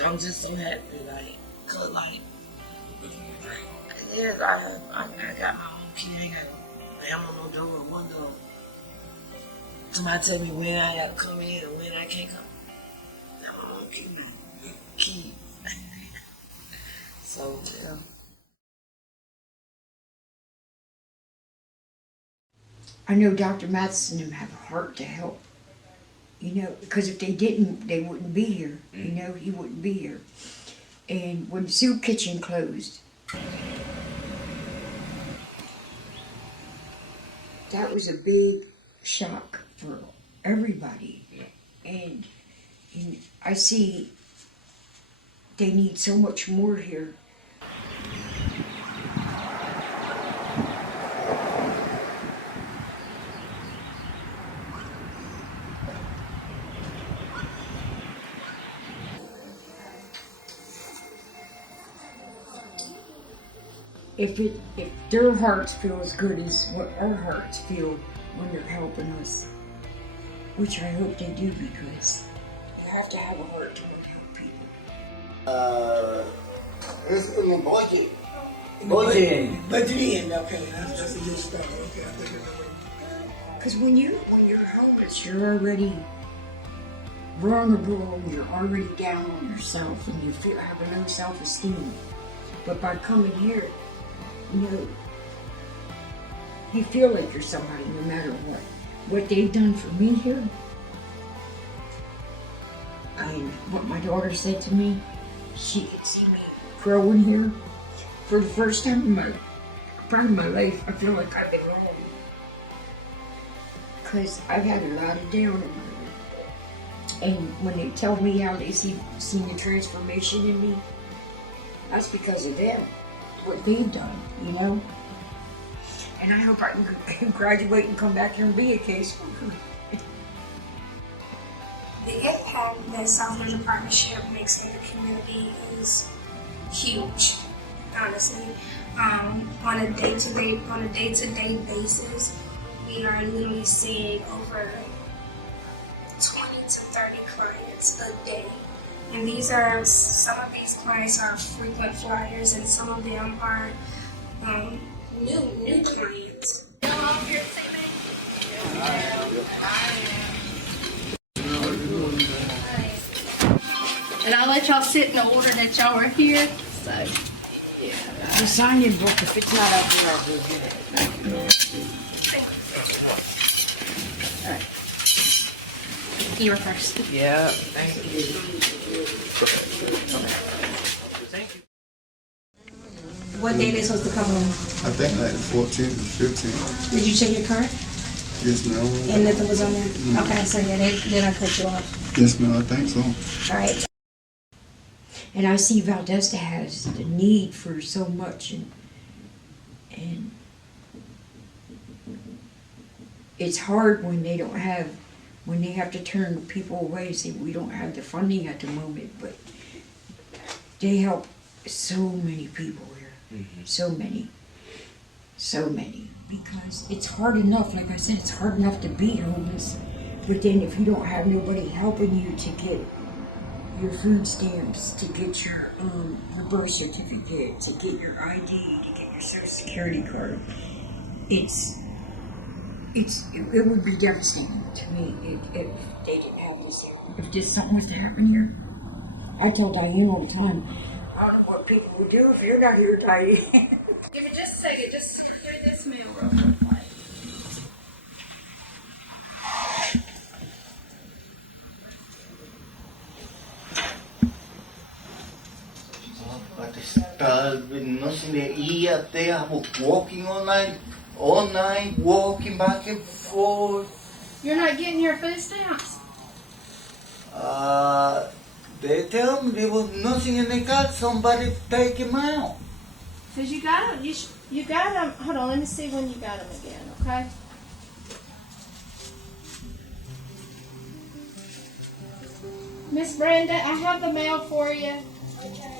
I'm just so happy, like, cause like, yes, I got my own key. I ain't got no damn on no door or window. Somebody tell me when I got to come in and when I can't come. I got my own key, man. Keys. So, yeah. I know Dr. Matheson and them have a heart to help. You know, because if they didn't, they wouldn't be here. You know, he wouldn't be here. And when the soup kitchen closed, that was a big shock for everybody. And I see they need so much more here. if their hearts feel as good as what our hearts feel when they're helping us, which I hope they do, because you have to have a heart to help people. It's in the budget. Budgeting, okay, that's a good start. Okay, I think it's Because when you're homeless, you're already vulnerable, you're already down on yourself, and you feel have a low self-esteem. But by coming here, you know, you feel like you're somebody no matter what. What they've done for me here, and what my daughter said to me, she could see me growing here for the first time in my life. I feel like I've been wrong. Because I've had a lot of down in my life. And when they tell me how they seen the transformation in me, that's because of them, what they've done, you know? And I hope I can graduate and come back here and be a caseworker. The impact that South Georgia Partnership makes in the community is huge, honestly. On a day-to-day basis, we are literally seeing over 20 to 30 clients a day. And some of these clients are frequent flyers, and some of them are new clients. And I'll let y'all sit in the order that y'all are here. So, yeah. The sign-in book, if it's not up there, I'll go get it. All right. You were first. Yeah, thank you. Thank you. What day they supposed to come home? I think like the 14th or 15th. Did you check your card? Yes, ma'am. And nothing was on there? Mm. Okay, so yeah, they don't cut you off. Yes, ma'am, I think so. All right. And I see Valdawsta has the need for so much, and it's hard when they have to turn people away and say we don't have the funding at the moment, but they help so many people here, so many, because it's hard enough, like I said, it's hard enough to be homeless, but then if you don't have nobody helping you to get your food stamps, to get your birth certificate, to get your ID, to get your social security card, it would be devastating to me if they didn't have this here. If this something was to happen here, I tell Diane all the time, I don't know what people would do if you're not here, Diane. Give me just a second, just clear this meal real quick. With nothing to eat up there. I was walking all night, walking back and forth. You're not getting your food stamps? They tell me there was nothing and they got somebody to take him out. Because you got them. You got them. Hold on, let me see when you got them again, okay? Miss Brenda, I have the mail for you. Okay.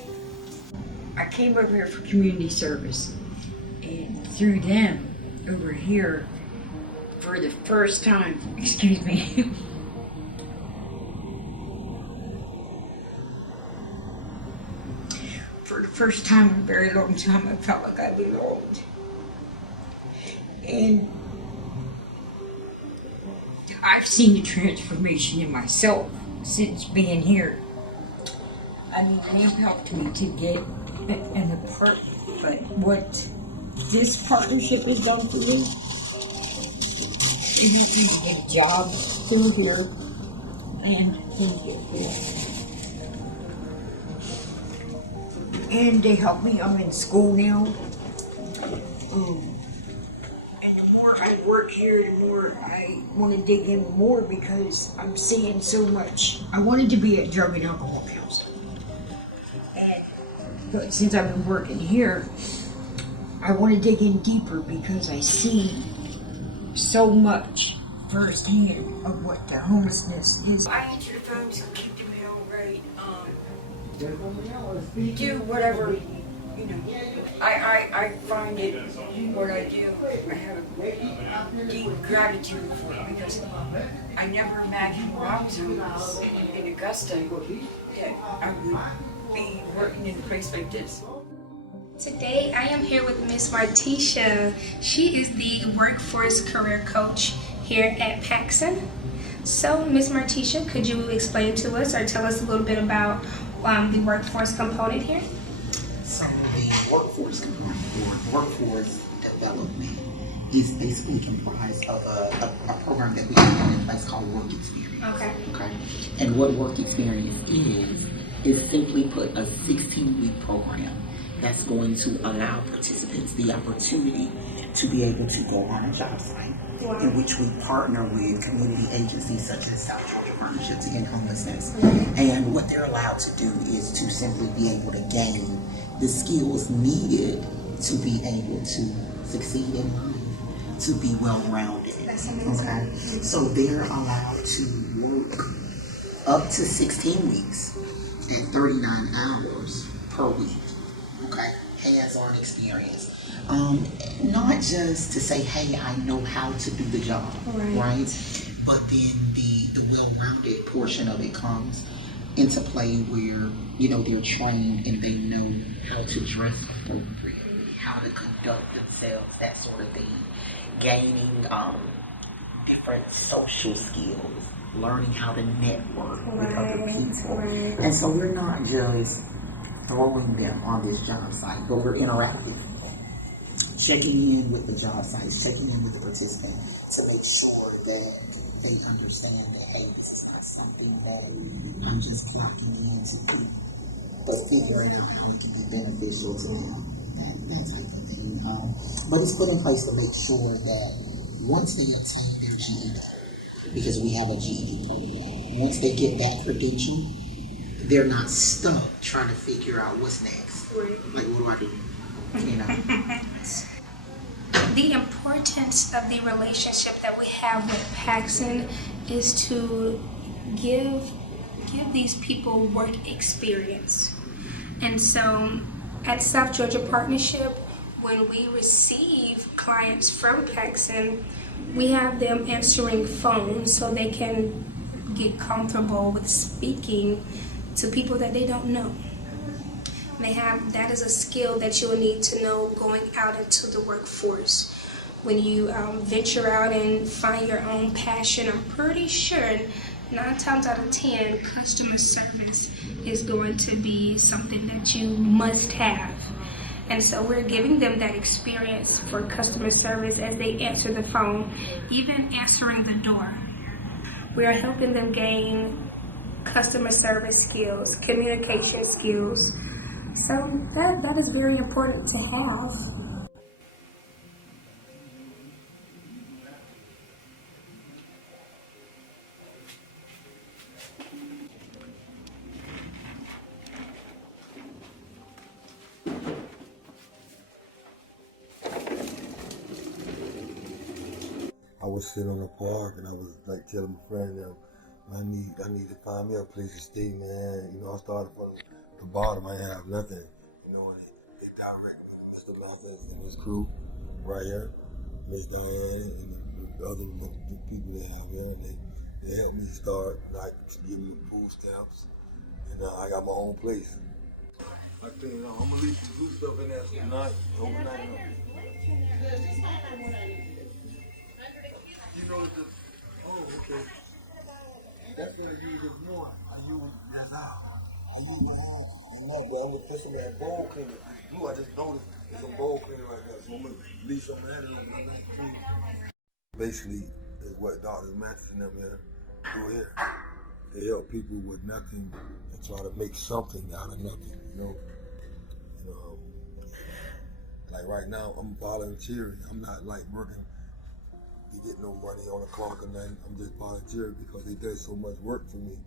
I came over here for community service, and through them over here, for the first time, excuse me, for the first time in a very long time, I felt like I belonged. And I've seen the transformation in myself since being here. I mean, they've helped me to get an apartment, but what this partnership has done for me, it helped me to get a job through here and through here. And they helped me, I'm in school now. And the more I work here, the more I want to dig in more because I'm seeing so much. I wanted to be a drug and alcohol counselor. But since I've been working here, I want to dig in deeper because I see so much firsthand of what the homelessness is. I answer the phone, so keep the mail right. Do whatever you know, I find it, what I do, I have a deep gratitude for it because I never imagined when I was homeless in Augusta that I would be working in a place like this. Today I am here with Miss Martisha. She is the workforce career coach here at Paxson. So Miss Martisha, could you explain to us or tell us a little bit about the workforce component here? So the workforce component or workforce development is basically comprised of a program that we have in place called Work Experience. Okay. Okay. And what Work Experience is simply put a 16-week program that's going to allow participants the opportunity to be able to go on a job site in which we partner with community agencies such as South Georgia Partnership to End Homelessness. And what they're allowed to do is to simply be able to gain the skills needed to be able to succeed in life, to be well-rounded. Okay? So they're allowed to work up to 16 weeks and 39 hours per week. Okay, hands-on experience. Not just to say, hey, I know how to do the job, right? But then the well-rounded portion of it comes into play where, you know, they're trained and they know how to dress appropriately, how to conduct themselves, that sort of thing. Gaining different social skills, learning how to network with other people. And so we're not just throwing them on this job site, but we're interactive. Checking in with the job sites, checking in with the participant to make sure that they understand that, hey, this is not something that I'm just clocking in to do, but figuring out how it can be beneficial to them, that type of thing. But it's put in place to make sure that once they obtain their GED, because we have a GED program, once they get that credential, they're not stuck trying to figure out what's next. Like, what do I do? You know? The importance of the relationship that we have with Paxson is to give these people work experience. And so at South Georgia Partnership, when we receive clients from Paxson, we have them answering phones so they can get comfortable with speaking to people that they don't know. That is a skill that you will need to know going out into the workforce. When you venture out and find your own passion, I'm pretty sure 9 times out of 10, customer service is going to be something that you must have. And so we're giving them that experience for customer service as they answer the phone, even answering the door. We are helping them gain customer service skills, communication skills. So that is very important to have. I was sitting on the park and I was like telling my friend that I need to find me a place to stay, man. You know, I started from the bottom. I didn't have nothing. You know, and they directed me to Mr. Mathis and his crew right here, Miss Diane and the other people they have here. And they helped me start, like, give me food stamps. And I got my own place. I think, you know, I'm gonna leave some good stuff in there tonight, overnight. You know, okay. That's what you just want. That's out. I use my hand. No, but I'm gonna put some of that bowl cleaner. I just noticed there's some bowl cleaner right there, so I'm gonna leave some of that in on my night clean. Basically, is what Dr. Mathis and them here do here. They help people with nothing and try to make something out of nothing, you know. Like right now, I'm volunteering. I'm not like working to get no money on the clock or nothing. I'm just volunteering because they did so much work for me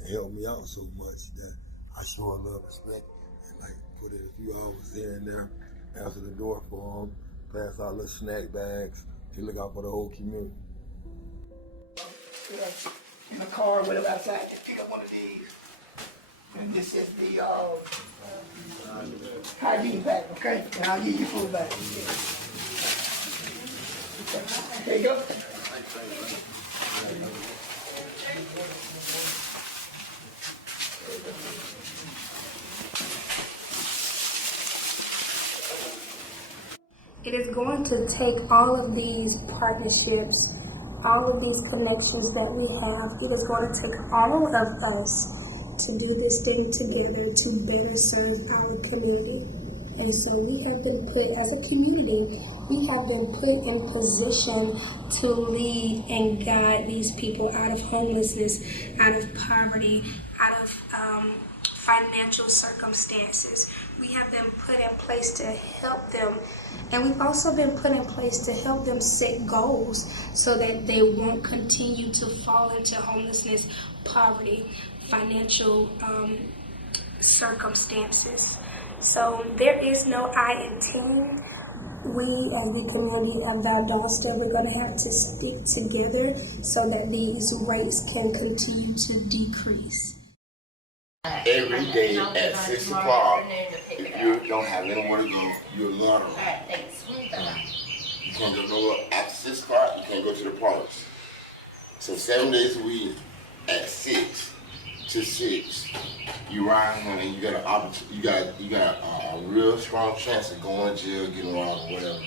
and helped me out so much that I show a love, respect, and like put in a few hours here and there, answer the door for them, pass out little snack bags, to look out for the whole community. In a car with them outside, to pick up one of these. And this is the hygiene pack, okay? And I'll give you food back. There you go. It is going to take all of these partnerships, all of these connections that we have. It is going to take all of us to do this thing together to better serve our community. And so we have been put, as a community, we have been put in position to lead and guide these people out of homelessness, out of poverty, out of financial circumstances. We have been put in place to help them, and we've also been put in place to help them set goals so that they won't continue to fall into homelessness, poverty, financial circumstances. So there is no I in team. We as the community of Valdawsta, we're going to have to stick together so that these rates can continue to decrease. Every day at 6 o'clock, if you don't have anywhere to go, you're lottery. You can't go nowhere after 6 o'clock, you can't go to the parks. So 7 days a week at 6 to 6, you ride home and you got an opportunity, you got a real strong chance of going to jail, getting robbed or whatever.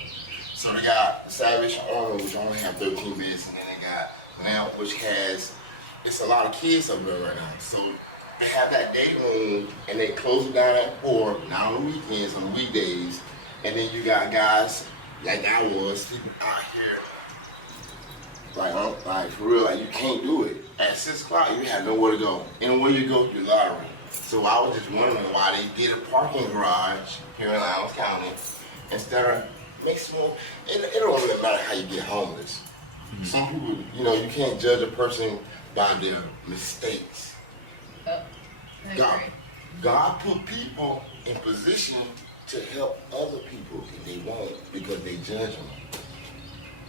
So they got the Salvation Army, which only have 13 beds, and then they got LAMP, which has, it's a lot of kids up there right now. So they have that day room and they close it down at 4, not on the weekends, on the weekdays. And then you got guys like I was sleeping out here. Like for real, like you can't do it. At 6 o'clock, you have nowhere to go. Anywhere you go, you're lottery. So I was just wondering why they did a parking garage here in Adams County instead of mixing more. It don't really matter how you get homeless. Some people, you can't judge a person by their mistakes. God put people in position to help other people if they won't because they judge them.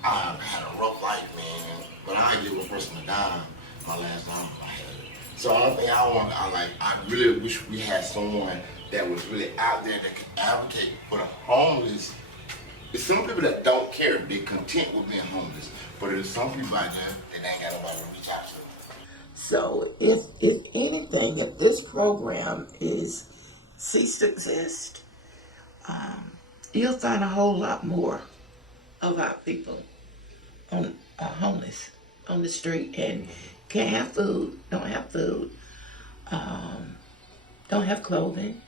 I've had a rough life, man, but I didn't give a person a dime my last time I had it. So I really wish we had someone that was really out there that could advocate for the homeless. There's some people that don't care, they're content with being homeless, but there's some people out there that ain't got nobody to reach out to. So if anything, if this program ceased to exist, you'll find a whole lot more of our people homeless on the street and can't have food, don't have food, don't have clothing.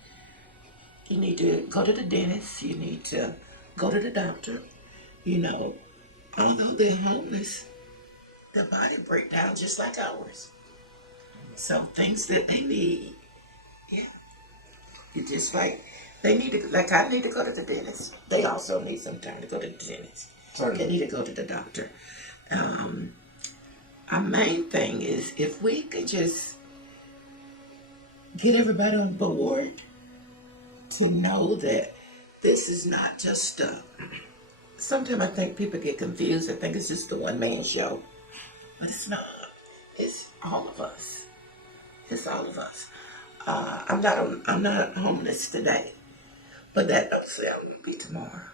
You need to go to the dentist, you need to go to the doctor. Although they're homeless, their body break down just like ours. So things that they need, it's just like they need to, like I need to go to the dentist. They also need some time to go to the dentist. They need to go to the doctor. Our main thing is if we could just get everybody on board to know that this is not just sometimes I think people get confused. I think it's just the one-man show. But it's not. It's all of us. It's all of us. I'm not homeless today, but that don't say I won't be tomorrow.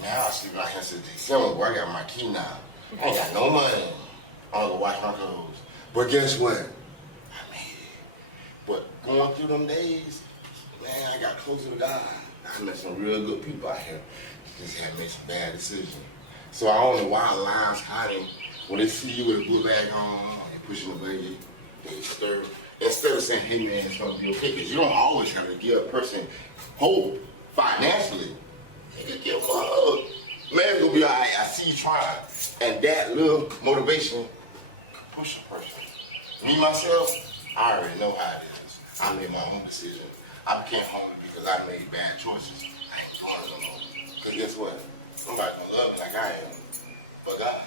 Now I sleep out here since December where I got my key now. I ain't got no money. I don't go wash my clothes. But guess what? I made it. But going through them days, man, I got closer to God. I met some real good people out here. Just had to make some bad decisions. So I don't know why lives hiding. When they see you with a blue bag on, and pushing the baby, they stir. Instead of saying, hey man, it's gonna be okay, because you don't always have to give a person hope financially. You just give them a hug. Man, gonna be all right, I see you trying. And that little motivation could push a person. Me, myself, I already know how it is. I made my own decision. I became homeless because I made bad choices. I ain't doing it no more. Because guess what? Nobody's gonna love me like I am, but God.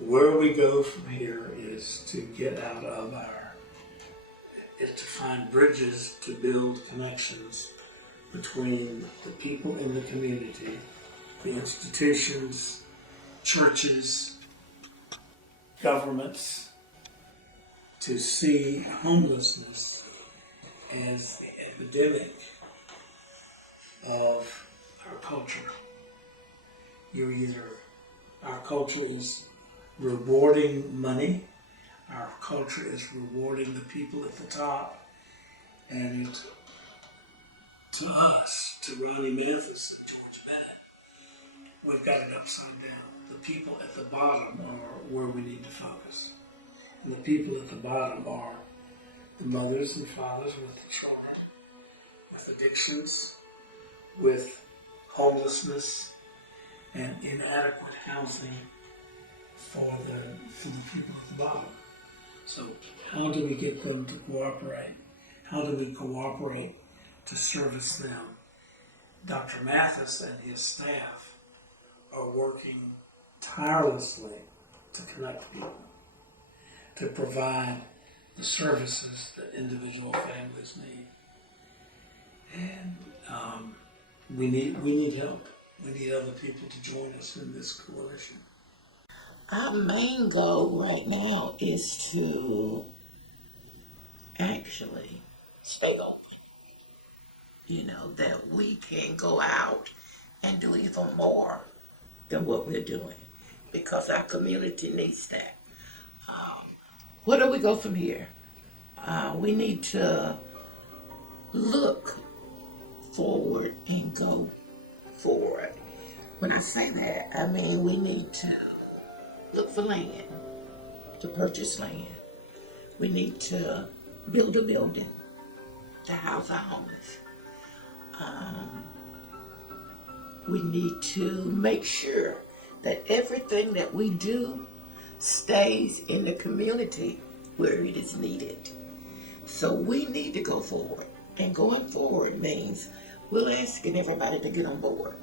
Where we go from here is to get out of is to find bridges to build connections between the people in the community, the institutions, churches, governments, to see homelessness as the epidemic of our culture. Our culture is rewarding money, our culture is rewarding the people at the top, and to us, to Ronnie Mathis and George Bennett, we've got it upside down. The people at the bottom are where we need to focus. And the people at the bottom are the mothers and fathers with the children, with addictions, with homelessness, and inadequate housing for the people at the bottom. So how do we get them to cooperate? How do we cooperate to service them? Dr. Mathis and his staff are working tirelessly to connect people, to provide the services that individual families need. And we need help. We need other people to join us in this coalition. Our main goal right now is to actually stay open. You know, that we can go out and do even more than what we're doing, because our community needs that. Where do we go from here? We need to look forward and go forward. When I say that, I mean we need to look for land, to purchase land. We need to build a building to house our homeless. We need to make sure that everything that we do stays in the community where it is needed. So we need to go forward. And going forward means we're asking everybody to get on board,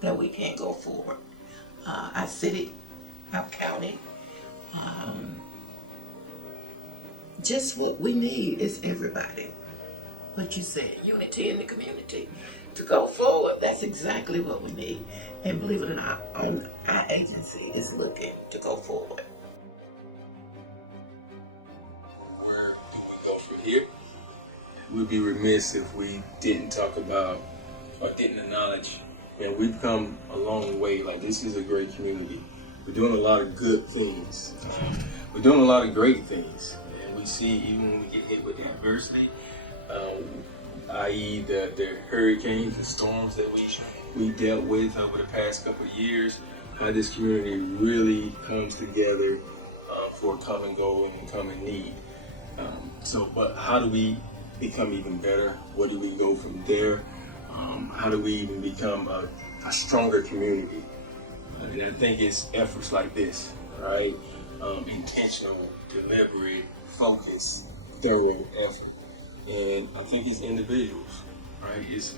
that we can go forward. Our city, our county, just what we need is everybody. What you said, unity in the community. To go forward, that's exactly what we need. And believe it or not, our agency is looking to go forward. Where do we go from here? We'd be remiss if we didn't talk about or didn't acknowledge. And we've come a long way. Like, this is a great community. We're doing a lot of good things. We're doing a lot of great things. And we see, even when we get hit with adversity, i.e. the hurricanes and storms that we dealt with over the past couple of years, how this community really comes together for a common goal and a common need. But how do we become even better? Where do we go from there? How do we even become a stronger community? And I think it's efforts like this, right? Intentional, deliberate, focused, thorough effort. And I think these individuals, right? It's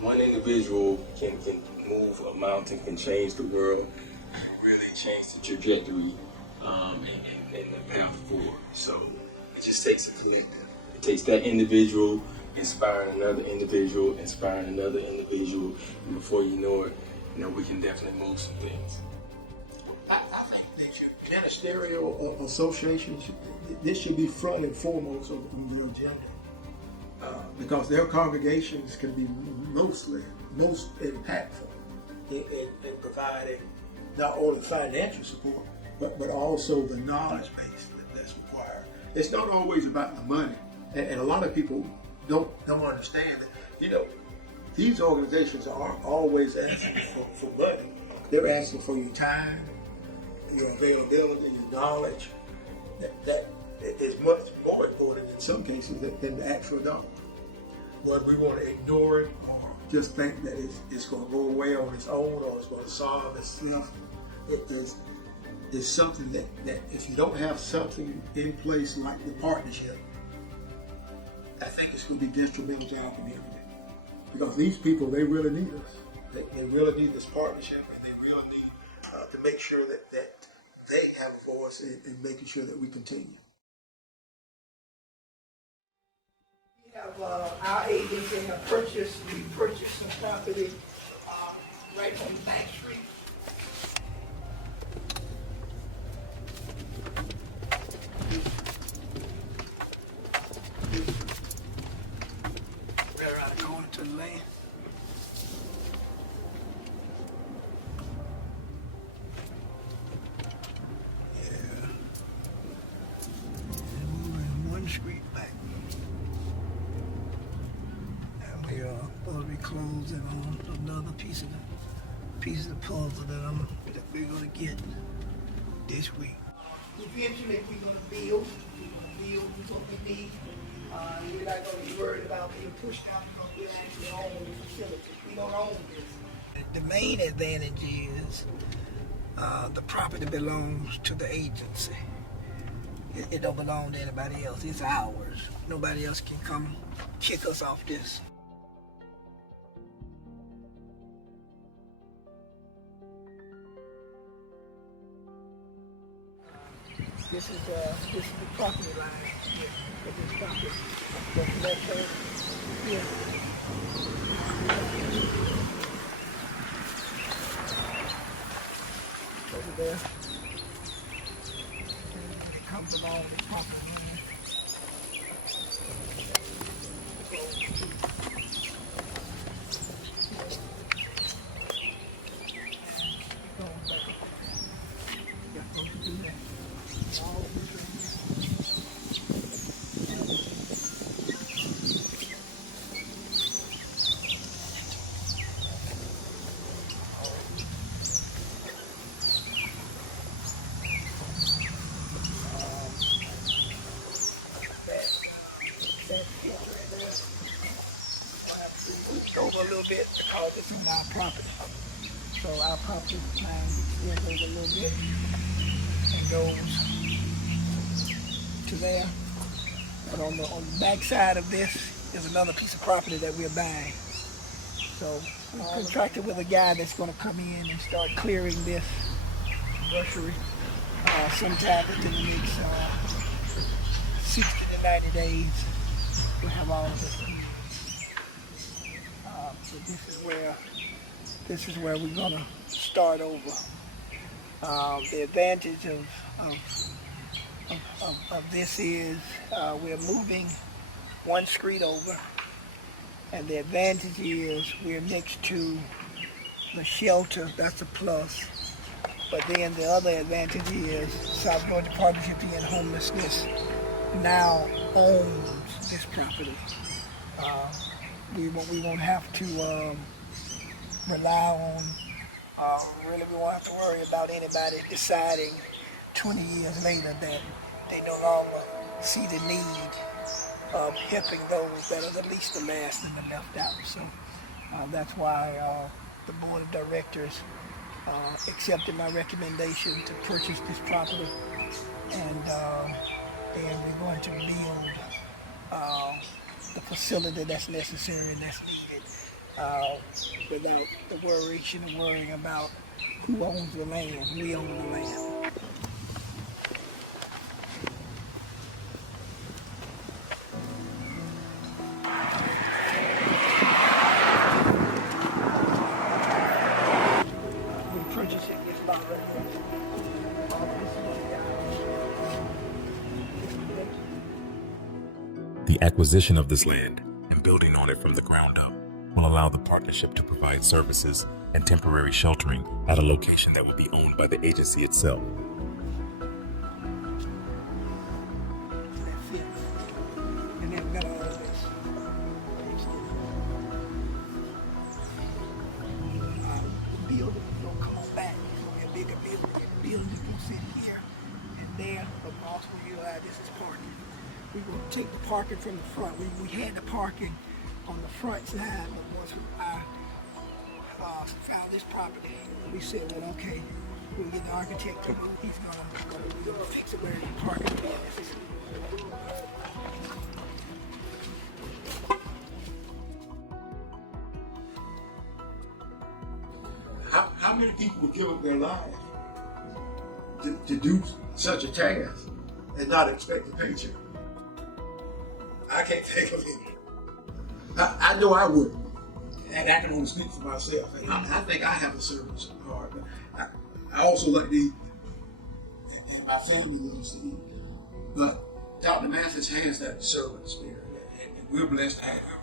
one individual can move a mountain, can change the world, really change the trajectory and the path forward. So it just takes a collective. It takes that individual inspiring another individual, inspiring another individual, and before you know it, we can definitely move some things. I think the ministerial associations, this should be front and foremost on their agenda. Because their congregations can be most impactful in providing not only financial support, but also the knowledge base that's required. It's not always about the money, and a lot of people don't understand that. These organizations aren't always asking for money. They're asking for your time, your availability, your knowledge. That is much more important in some cases than the actual dollar. Whether we want to ignore it or just think that it's going to go away on its own or it's going to solve itself, it's something that if you don't have something in place like the partnership, I think it's going to be detrimental to our community. Because these people, they really need us. They really need this partnership, and they really need to make sure that they have a voice in making sure that we continue. Our agency have purchased some property right on Bank Street. closing on another piece of the puzzle that we're gonna get this week. Eventually, we're gonna build what we need. We're not gonna be worried about being pushed out because we actually own the facility. We don't own this. The main advantage is the property belongs to the agency. It don't belong to anybody else. It's ours. Nobody else can come kick us off this. This is the property line of this property. That's left hand here. Over there. And it comes along the property line. Over a little bit because it's on our property. So our property line extends over a little bit and goes to there. But on the back side of this is another piece of property that we're buying. So we contracted with a guy that's going to come in and start clearing this nursery sometime within the next 60 to 90 days. We'll have all of this. So this is where we're gonna start over. The advantage of this is we're moving one street over, and the advantage is we're next to the shelter. That's a plus. But then the other advantage is South Georgia Partnership to End Homelessness now owns this property. We won't have to rely on, really we won't have to worry about anybody deciding 20 years later that they no longer see the need of helping those that are the least, the last, and the left out. So that's why the board of directors accepted my recommendation to purchase this property, and we're going to build the facility that's necessary and that's needed without the worrying about who owns the land. We own the land. We're purchasing this lot right here. The acquisition of this land and building on it from the ground up will allow the partnership to provide services and temporary sheltering at a location that will be owned by the agency itself. And then we got all of this. The building will come back. It's going to be a bigger building. The building is going to sit here and there, but also utilize this as parking. We're going to take the parking from the front. We had the parking on the front side, but once I found this property, we said, well, okay, we'll get the architect to move. He's going to fix it where the parking is. How many people would give up their lives to do such a task and not expect a paycheck? I can't think of any. I know I wouldn't, and I can only speak for myself. And I think I have a servant's heart, but I also look at these, and my family loves to eat. But Dr. Mathis has that servant spirit, and we're blessed to have him.